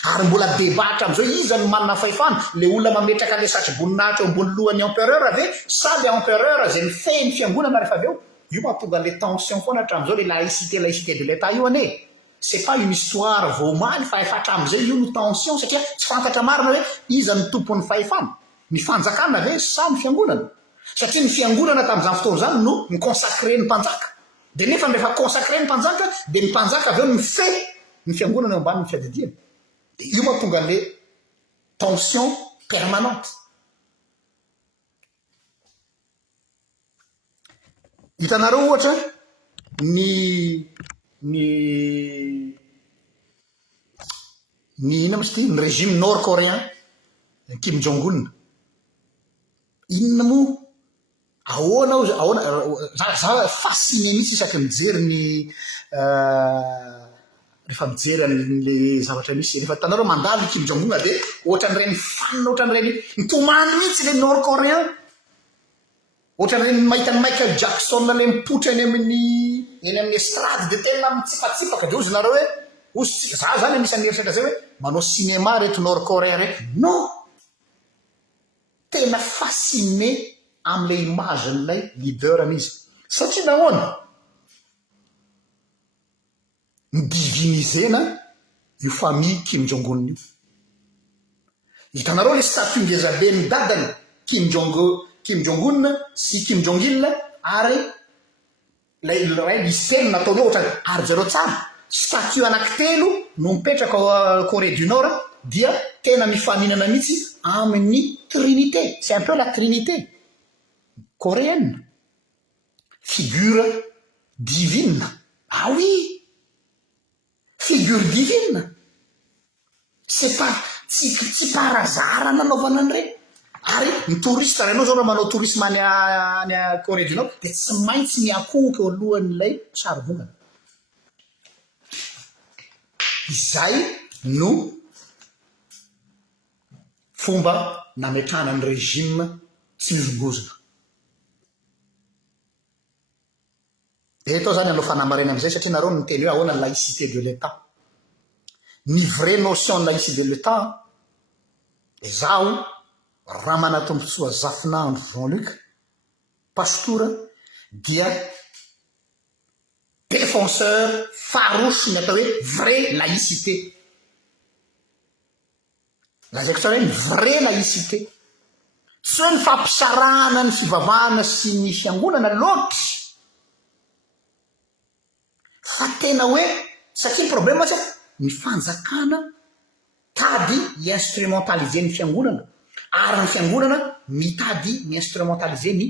Ary mbola debatra am'izao iza no manana fahefana, le olona mametraka le satry-boninahitra eo ambony lohan'ny empereur ave sa le empereur zay mifehy ny fiangonana rehefa avy eo? Io mahatonga le tension foana hatram'izao le laïcité de l'État io ane. C'est pas une histoire voamaly fa efa hatram'izay io no tension satria tsy fantatra marina hoe iza ny tompon'ny fahefana, ny fanjakana ve sa ny fiangonana? Satria ny fiangonana tamin'izany fotoana zany no miconsacré ny mpanjaka. De nefa rehefa consacré ny mpanjaka de ny mpanjaka avy eo mifehy ny fiangonana eo ambanin'ny fiadidiana. De io mahatonga le tension permanente. Hitanareo ohatra ny ny ina moa ty ny régime nord coréen Kim Jong-un. Inona moa ahoana fasciné mihitsy isaky mijery ny rehefa mijery an'le zavatra misy rehefa tanareo mandalo Kim Jong-un de ohatran'ireny fanina ohatran'ireny mitomany mihitsy le nord coréen ohatran'ireny mahita ny Michael Jackson le mipotra eny amin'ny estrade de tena mitsipatsipaka de ozy nareo hoe ozy tsika za zany anisan'ny erisatra zay hoe manao cinéma reto nord coréen reto non tena fasciné am'le image n'ilay leader an'izy satria nahoana midivinisena io famille Kim Jong-un io hitanareo le statue ngezabe ny dadany Kim Jong-un sy Kim Jong-il ary izy telo nataony ohatra ary zareo tsara statue anankitelo no mipetraka ao Corée du Nord dia tena mifaninana mihitsy amin'ny trinité c'est un peu la trinité coréenne figure divine ah oui figure divine c'est pas tsy par hasard nanaovana an'ireny ary ny touriste renao zao raha manao tourisme any Corée du Nord de tsy maintsy miakohoka eo alohan'ilay sarivongana izay no fomba nametrahana ny régime tsy mihozongozona eto zany anao fanamarena am'izay satria nareo niteny hoe ahoana laïcité de l'état ny vraie notion de laïcité de l'état zaho raha manatombotsoa zafinandro Jean-Luc pastora dia défenseur farouche ny atao hoe vraie laïcité lazaiko tsara hoe ny vraie laïcité tsy hoe ny fampisarahana ny fivavahana sy ny fiangonana loatra fa tena hoe satria ny problème tsy ny fanjakana tady instrumentaliser ny fiangonana ary ny fiangonana mitady instrumentaliser ny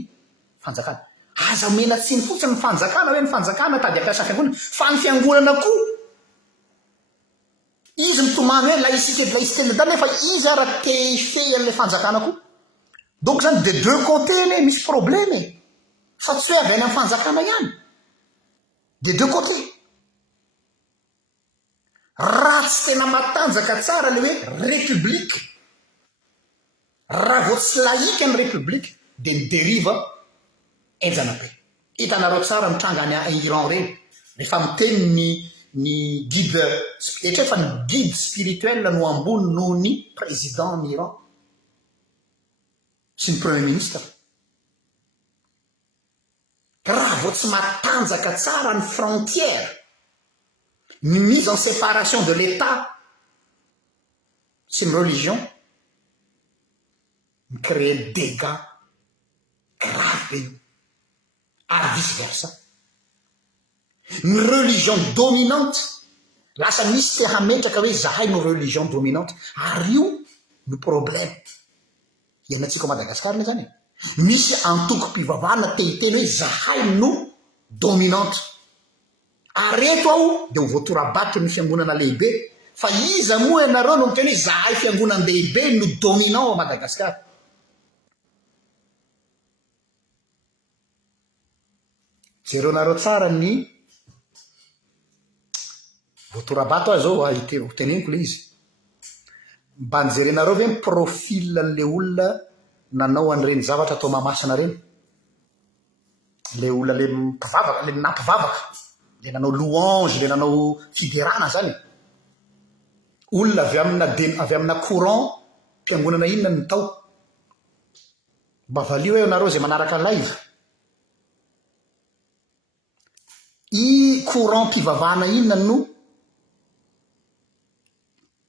fanjakana aza mena tsiny fotsiny ny fanjakana hoe ny fanjakana tady ampiasa fiangonana fa ny fiangonana koa izy mitomany hoe laïcité de laïcité de nefa izy ara te fe an'le fanjakana koa donc zany de deux côtés le misy problème fa tsy hoe avy any amin'ny fanjakana ihany de deux côtés raha tsy tena matanjaka tsara le hoe république raha vo tsy laïque ny république de midériva enjanabe hitanareo tsara mitranga any Iran reny rehefa miteny ny guide etrefa ny guide spirituel no ambony noho ny président ny Iran sy ny premier ministre raha vo tsy matanjaka tsara ny frontière ny mise en séparation de l'état sy ny religion micréer dégâts grave io ary vice versa ny religion dominante lasa misy te hametraka hoe zahay no religion dominante ary io no problème ianatsika Madagasikara zany misy antoko-pivavahana tehiteny hoe zahay no dominante ary eto ao de ho voatorabato ny fiangonana lehibe fa iza moa ianareo no miteny hoe zahay fiangonana lehibe no dominant a Madagasikara jereonareo tsara ny voatorabato azy zao hoteneniko le izy mba nijerenareo ve profil le olona nanao an'ireny zavatra atao mamasina reny le olona le mpivavaka le nampivavaka le nanao louange le nanao fiderana zany olona avy amina courant mpiangonana inona ny tao mba valio eo nareo zay manaraka live i courant mpivavahana inona no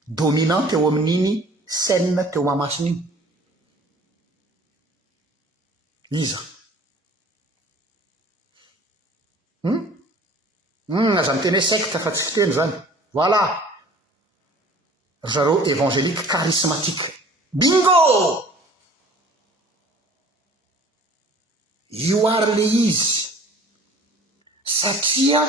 dominant teo amin'iny scène teo mamasina iny iza aza miteny hoe secte fa tsy fiteny zany voilà zareo évangélique charismatique bingo io ary le izy satria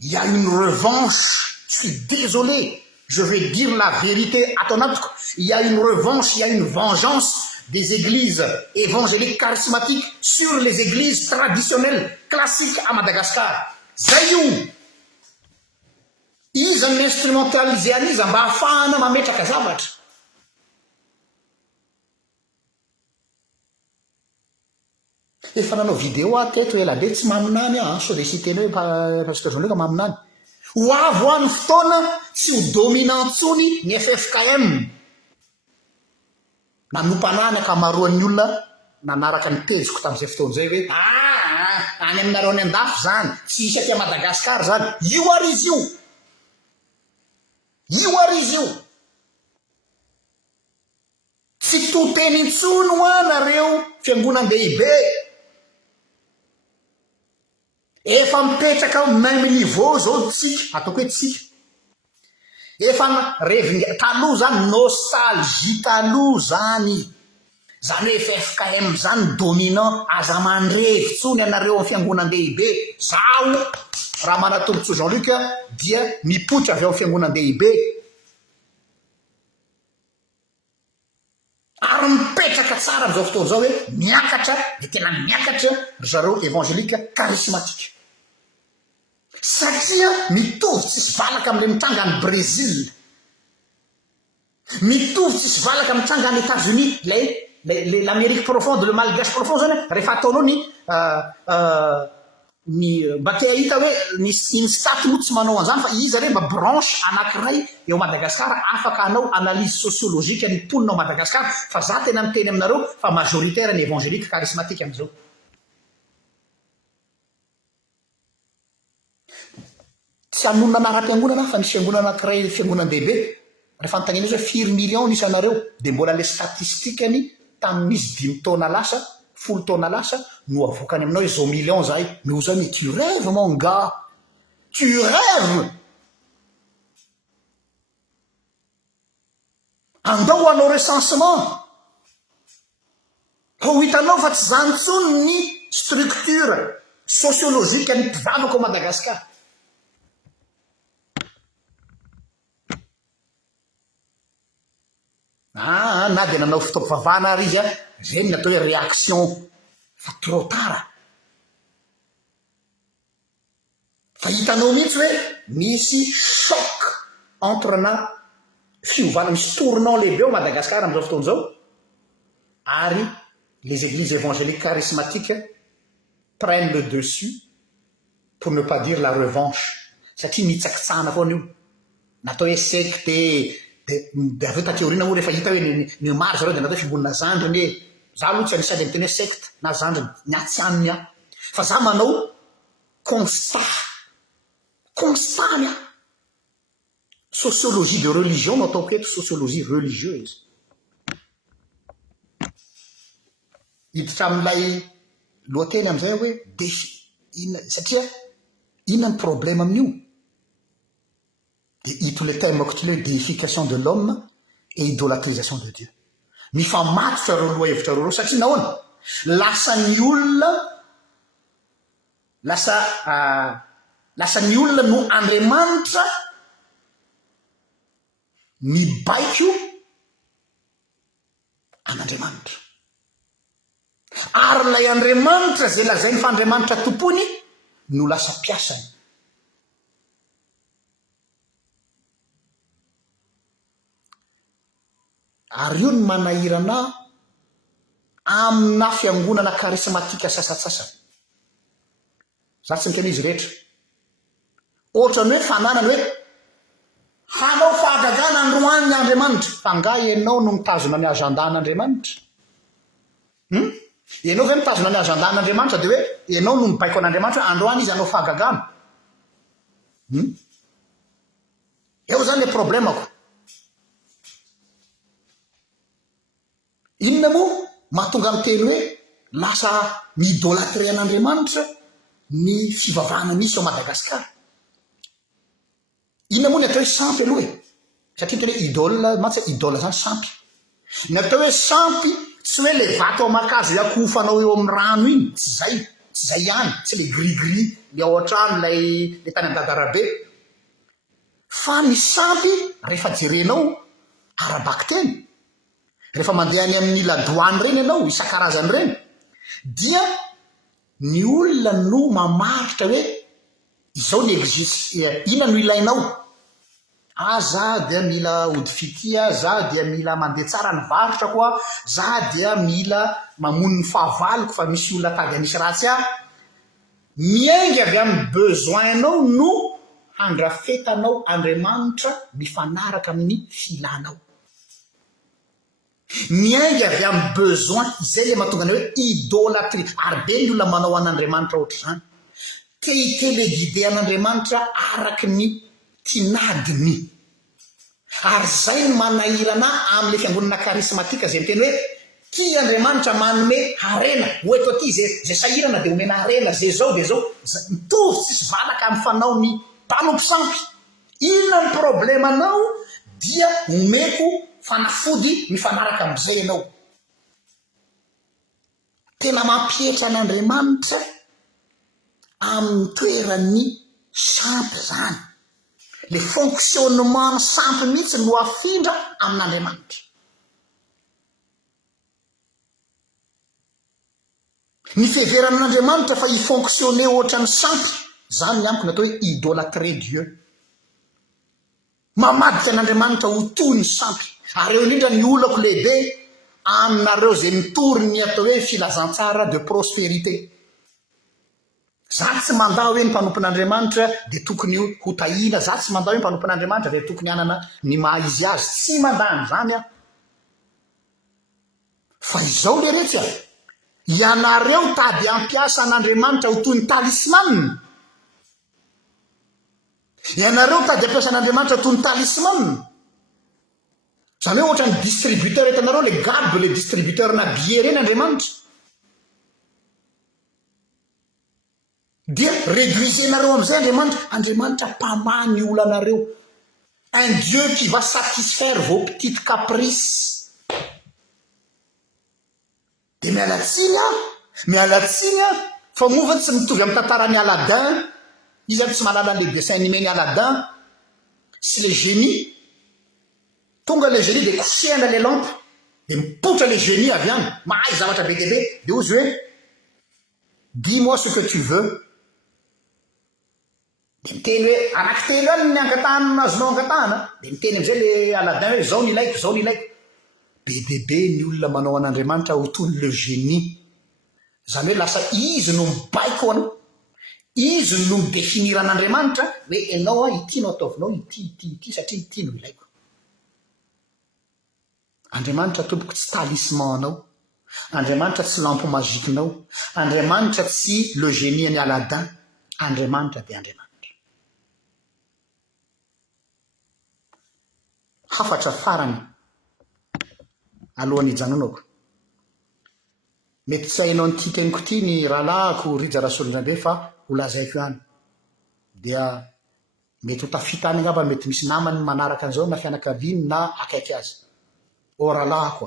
il y a une revanche. Je suis désolé, je vais dire la vérité à ton âme. Il y a une revanche, il y a une vengeance des églises évangéliques charismatiques sur les églises traditionnelles classiques à Madagascar. Zay io izy ny instrumentaliser an'izy mba ahafahana mametraka zavatra. Efa nanao vidéo ateto elabe tsy maminany sao de sy teny hoe pasteur Jean-Luc maminany. Ho avy ho an'ny fotoana tsy ho dominantsony ny FFKM. Nanompanany akamaroan'ny olona nanaraka ny teziko tamin'izay fotoana zay hoe any aminareo any an-dafy zany tsy isy aty Madagasikara zany. Io ary izy io. Io ary izy io. Tsy toteny intsony ho anareo fiangonam-dehibe. Efa mipetraka même niveau zao tsika, ataoko hoe tsika. Efa revy taloha zany nostalgie taloha zany. Zany hoe FFKM zany dominant aza mandrevy tsony anareo amin'ny fiangonan-dehibe. Zaho raha manatombotso Jean-Luc dia mipotra avy ao amin'ny fiangonan-dehibe. Ary mipetraka tsara amin'izao fotoana zao hoe miakatra, dia tena miakatra zareo évangélika charismatique. Satria mitovy tsisy valaka amin'ilay mitranga any Brésil, mitovy tsisy valaka mitranga any États-Unis, l'Amérique profonde, le Malgache profond zany rehefa ataonao ny mba te ahita hoe ny staty moa tsy manao an'izany fa izy re mba branche anankiray eo Madagasikara afaka anao analyse sociologique ny mponina ao Madagasikara. Fa za tena miteny aminareo fa majoritaire ny évangélique charismatique amin'izao. Tsy hanonona anara-piangonana fa nisy fiangonana anankiray fiangonan-dehibe rehefa anontaniana izy hoe firy million nisy anareo dia mbola le statistikany tamin'izy 5 taona lasa 10 taona lasa no avokany aminao hoe zao million zahay. Mais aux amis, tu rêves mon gars, tu rêves. Andao ho anao recensement ho hitanao fa tsy zany intsony ny structure sociologique ny mpivavaka ao Madagasikara. Na dia nanao fitaovavana ary izy zay natao hoe réaction fa trop tard. Fa hitanao mihitsy hoe misy choc entre na fiovana, misy tournant lehibe ao Madagasikara amin'izao fotoana zao. Ary les églises évangéliques charismatiques prennent le dessus, pour ne pas dire la revanche. Satria mitsakitsahana foana io. Natao hoe secte dia aveo takeorina moa rehefa hita hoe ny maro zareo dia natao fiangonana zandriny hoe za aloha tsy anisady miteny hoe secte na zandriny ny atsaniny aho. Fa za manao constat nya sociologie de religion no ataoko eto, sociologie religieuse. Hiditra amin'ilay lohateny amin'izay hoe satria inona ny problème amin'io? Ito le terme que tu le déification de l'homme et idolâtrisation de Dieu. Mifamatotra reo loha hevitra reo satria nahoana? Lasa ny olona no Andriamanitra mibaiko an'Andriamanitra. Ary lay Andriamanitra zay lazainy fa Andriamanitra tompony no lasa piasany. Ary io ny manahirana amina fiangonana charismatique sasatsasany. Za tsy mikeny izy rehetra. Ohatrany hoe fananany hoe hanao fahagagana androany ny Andriamanitra fa nga ianao no mitazona ny agendan'Andriamanitra. Ianao ve mitazona ny agendan'Andriamanitra dia hoe ianao no mibaiko an'Andriamanitra hoe androany izy hanao fahagagana. Eo zany le problémako. Inona moa mahatonga miteny hoe lasa midolâtrer an'Andriamanitra ny fivavahana misy ao Madagasikara? Inona moa ny atao hoe sampy aloha e? Satria tena idole mantsy idole zany sampy. Ny atao hoe sampy tsy hoe le vato aman-kazo iakofanao eo amin'ny rano iny, tsy zay. tsy zay ihany, tsy le grigri le ao an-trano le tany an-dadarabe fa misampy rehefa jerenao arabaky teny rehefa mandeha any amin'ny ladoany reny ianao isan-karazany reny dia ny olona no mamaritra hoe izao ny existe ina no ilainao za dia mila odifitia za dia mila mandeha tsara ny varotra koa za dia mila mamono ny fahavaloko fa misy olona tady anisy ratsy miaingy avy amin'ny besoinao no handrafetanao Andriamanitra mifanaraka amin'ny filanao miaingy avy amin'ny besoin izay le mahatonga ny hoe idôlatrie ary be ny olona manao an'Andriamanitra ohatr' zany te-teleguide an'Andriamanitra araky ny tinadiny ary zay no manahirana amin'le fiangonana karismatika zay miteny hoe ty Andriamanitra manome harena oeto aty zay sahirana de omena harena zay zao de zao mitovy tsisy valaka amin'ny fanao ny mpamopy sampy inona ny problemanao dia omeko fanafody mifanaraka am'izay ianao tena mampietra an'Andriamanitra amin'ny toerany sampy zany le fonctionnement sampy mihitsy no afindra amin'Andriamanitra ny fiheveran'Andriamanitra fa hifonctionne ohatra ny sampy zany ny amiko natao hoe idôlatrer Dieu mamadika an'Andriamanitra ho toy ny sampy ary eo indrindra ny olako lehibe aminareo zay mitory ny atao hoe filazantsara de prospérité za tsy mandà hoe ny mpanompon'Andriamanitra de tokony ho tahina za tsy mandà hoe mpanompon'Andriamanitra de tokony hanana ny maha izy azy tsy mandany zany fa izao le retsy ianareo tady ampiasa an'Andriamanitra ho toy ny talisman ianareo tady ampiasa an'Andriamanitra ho toy ny talisman zany hoe ohatra ny distributeur etanareo le garbe le distributeur na billet reny Andriamanitra dia réduisenareo am'izay Andriamanitra mpamany olanareo un Dieu qui va satisfaire vos petites caprices de mialatsiny fa movany tsy mitovy amin'ny tantarany Aladin izy tsy mahalala le dessin animé ny Aladin sy le génie tonga le génie de kosehana le lampe de mipotra le génie avy any mahay zavatra be debe de ozy hoe dis-moi ce que tu veux de miteny hoe anankitelo any ny angatahana nazonao angatahana de miteny am'izay le Aladin hoe zao ny ilaiko be debe ny olona manao an'Andriamanitra ho toy le génie zany hoe lasa izy no mibaiko anao izy no midefinira an'Andriamanitra hoe ianao ity no ataovinao ity satria ity no ilaiko Andriamanitra tompoko tsy talismanao Andriamanitra tsy lampe magiquenao Andriamanitra tsy le génie ny Aladin Andriamanitra de Andriamanitra hafatra farany alohan'ny hijanonako mety tsy hainao nyty teniko ty ny rahalahako Rija Rasolondrambe fa ho lazaiko ihany dia mety ho tafitany angamba mety misy namany manaraka an'izao na fianakaviany na akaiky azy o rahalahako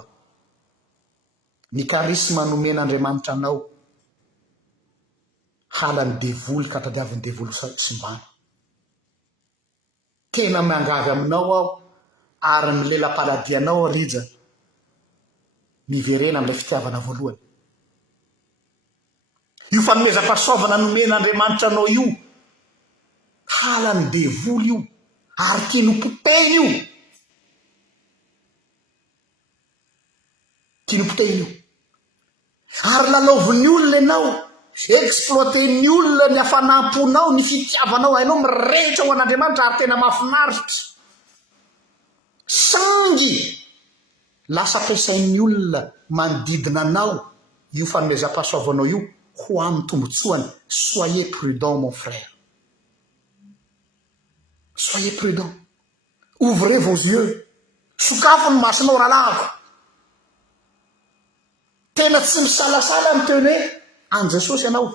ny karisma nomen'Andriamanitra anao halany devoly ka tadiavin'ny devoly simbana tena miangavy aminao aho ary milela-paladianao Rija miverena amin'ilay fitiavana voalohany io fanomezam-pahasoavana nomen'Andriamanitra anao io halany devoly io ary tianopoteny io ary lalaovin'ny olona ianao exploiten'ny olona ny hafanamponao ny fitiavanao hainao mirehitra ho an'Andriamanitra ary tena mahafinaritra sangy lasa ampiasain'ny olona manodidina anao io fanomezam-pahasoavanao io ho amin'ny tombotsoany soyez prudent mon frère soyez prudent ouvrez vos yeux sokafo ny masonao rahalahako tena tsy misalasala miteny hoe an Jesosy ianao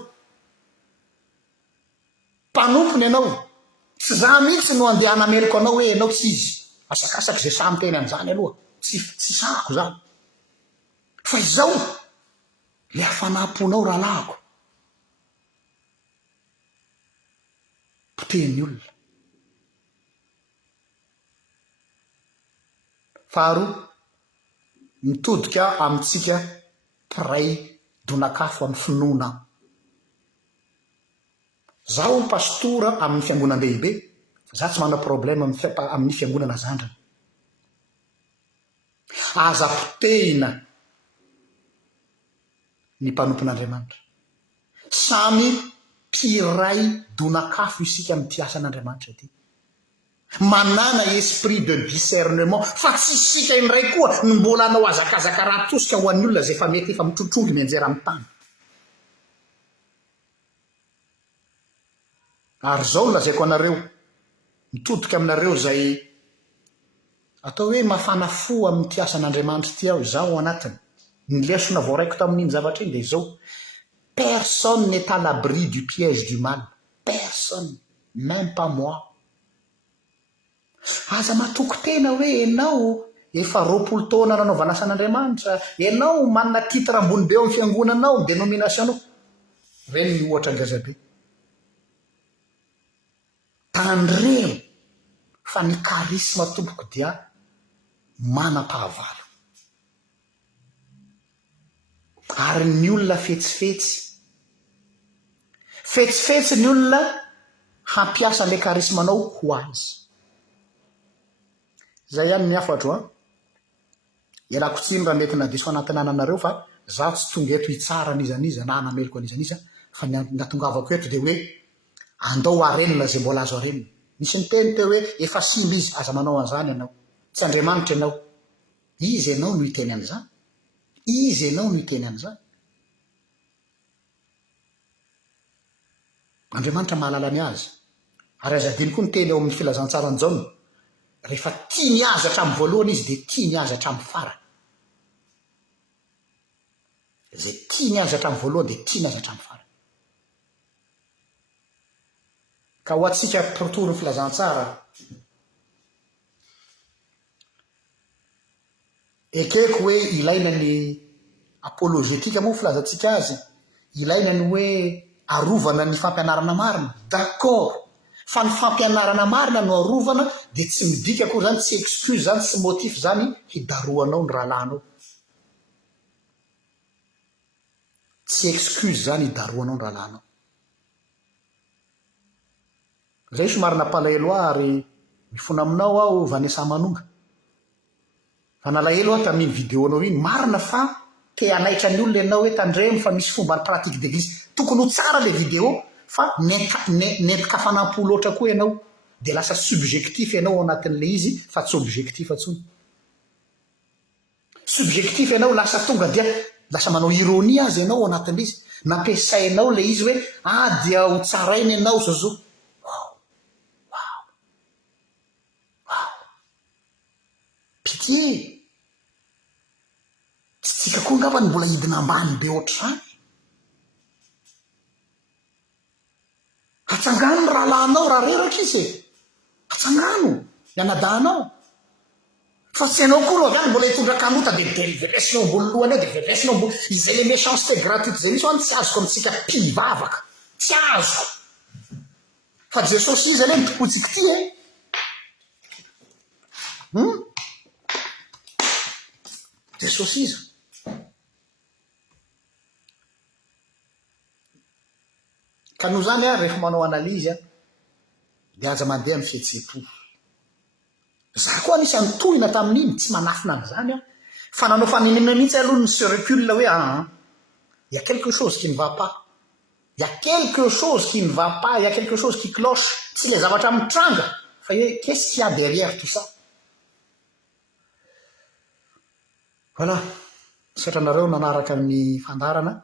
mpanompony ianao tsy za mihitsy no andeha hanameloko anao hoe ianao tsy izy asakasaky zay samy teny an'izany aloha tsy sako zany fa izao le hafanamponao rahalahako potehiny olona. Faharoa, mitodika amintsika piray donakafo amin'ny finoana. Zaho pastora amin'ny fiangonan-dehibe, za tsy mana problème amin'ny fiangonana zandrana. Aza potehina ny mpanompon'Andriamanitra. Samy piray donakafo isika amin'ity asan'Andriamanitra ity. Manana esprit de discernement, fa tsy isika indray koa no mbola anao azakazaka raha tosika ho an'ny olona zay efa mety efa mitrotroly mianjera amin'ny tany. Ary zao lazaiko anareo, mitodika aminareo zay atao hoe mafana fo amin'ity asan'Andriamanitra ity aho, zaho ao anatiny. Ny lesona voaraiko tamin'iny zavatra iny dia izao: personne n'est à l'abri du piège du mal. Personne, même pas moi. Aza matoko tena hoe ianao efa 20 taona nanaovana asan'Andriamanitra, ianao manana titre ambony be eo amin'ny fiangonanao, ny dénominationao. Reny ny ohatra ngazabe. Tandremo fa ny karisma tompoko dia manam-pahavalo. Ary ny olona fetsifetsy ny olona hampiasa le karismanao ho azy. Zay ihany ny afatro a. Ialako tsiny raha mety nadiso anatinananareo fa za tsy tonga eto hitsara an'izaniza na hanameloko an'izaniza, fa natongavako eto dia hoe andao arenina zay mbola azo arenina. Misy ny teny teo hoe efa simba izy, aza manao an'izany ianao. Tsy Andriamanitra ianao. Izy ianao no hiteny an'izany. Izy ianao no hiteny an'izany. Andriamanitra mahalala ny azy. Ary aza adiny koa ny teny eo amin'ny filazantsarany Jaona, rehefa tia ny azy hatramin'ny voalohany izy dia tia ny azy hatramin'ny farany. Zay tia ny azy hatramin'ny voalohany dia tia ny azy hatramin'ny farany. Ka ho antsika mpitoro ny filazantsara, ekeko hoe ilaina ny apologetika moa filazantsika azy, ilaina ny hoe arovana ny fampianarana marina. D'accord, fa ny fampianarana marina no arovana dia tsy midika koa zany, tsy excuse zany, tsy motif zany hidaroanao ny rahalanao. Tsy excuse zany hidaroanao ny rahalanao. Zay somary nampalahelo ary mifona aminao aho Vanessa Manonga. Fa nalahelo aho tamin'iny vidéonao iny. Marina fa te hanaitra ny olona ianao hoe tandremo fa misy fomba ny pratique d'église. Tokony ho tsara le vidéo, fa nentika fanampo loatra koa ianao dia lasa subjectif ianao ao anatin'le izy fa tsy objectif atsony. Subjectif ianao lasa tonga dia lasa manao ironia azy ianao ao anatin'le izy. Nampiasainao le izy hoe dia ho tsaraina ianao zozo. Pitié, tsy tsika koa ngamba ny mbola hidina ambany be ohatr'izany. Hatsangano ny rahalanao raha reraka izy e. Hatsangano, ianadahanao. Fa tsy ianao koa aloha avy any mbola hitondra kanota dia veresinao ambony lohany eo, dia veresinao ambony. Izay le méchanceté gratuite zay misy ho any tsy azoko amintsika mpivavaka. Tsy azo. Fa Jesosy izy aloha mitopotsika ity e. Jesosy izy. Ka noho zany a rehefa manao analizy a dia aza mandeha amin'ny fihetseham-po. Za koa anisan'ny tohina tamin'iny tsy manafina an'izany a, fa nanao faninana mihitsy aloha ny se recul hoe il y a quelque chose qui ne va pas. Il y a quelque chose qui ne va pas, il y a quelque chose qui cloche. Tsy le zavatra mitranga fa hoe qu'est-ce qu'il y a derrière tout ça. Voilà, satranareo nanaraka ny fandarana.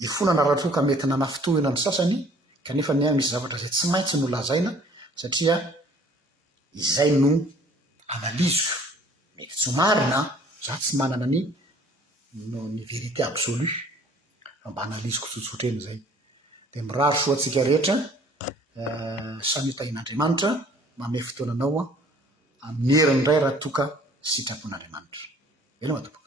Ny fona naratroka mety nanafitohina ny sasany, kanefa ny misy zavatra zay tsy maintsy no lazaina satria izay no analiziko. Mety tsy marina, za tsy manana ny vérité absolue, mba analiziko tsotsotra eny zay. Dia mirary soa antsika rehetra, samy tahin'Andriamanitra mame fotoananao amin'ny herin'ny iray raha toka sitrapon'Andriamanitra. Ela madoko.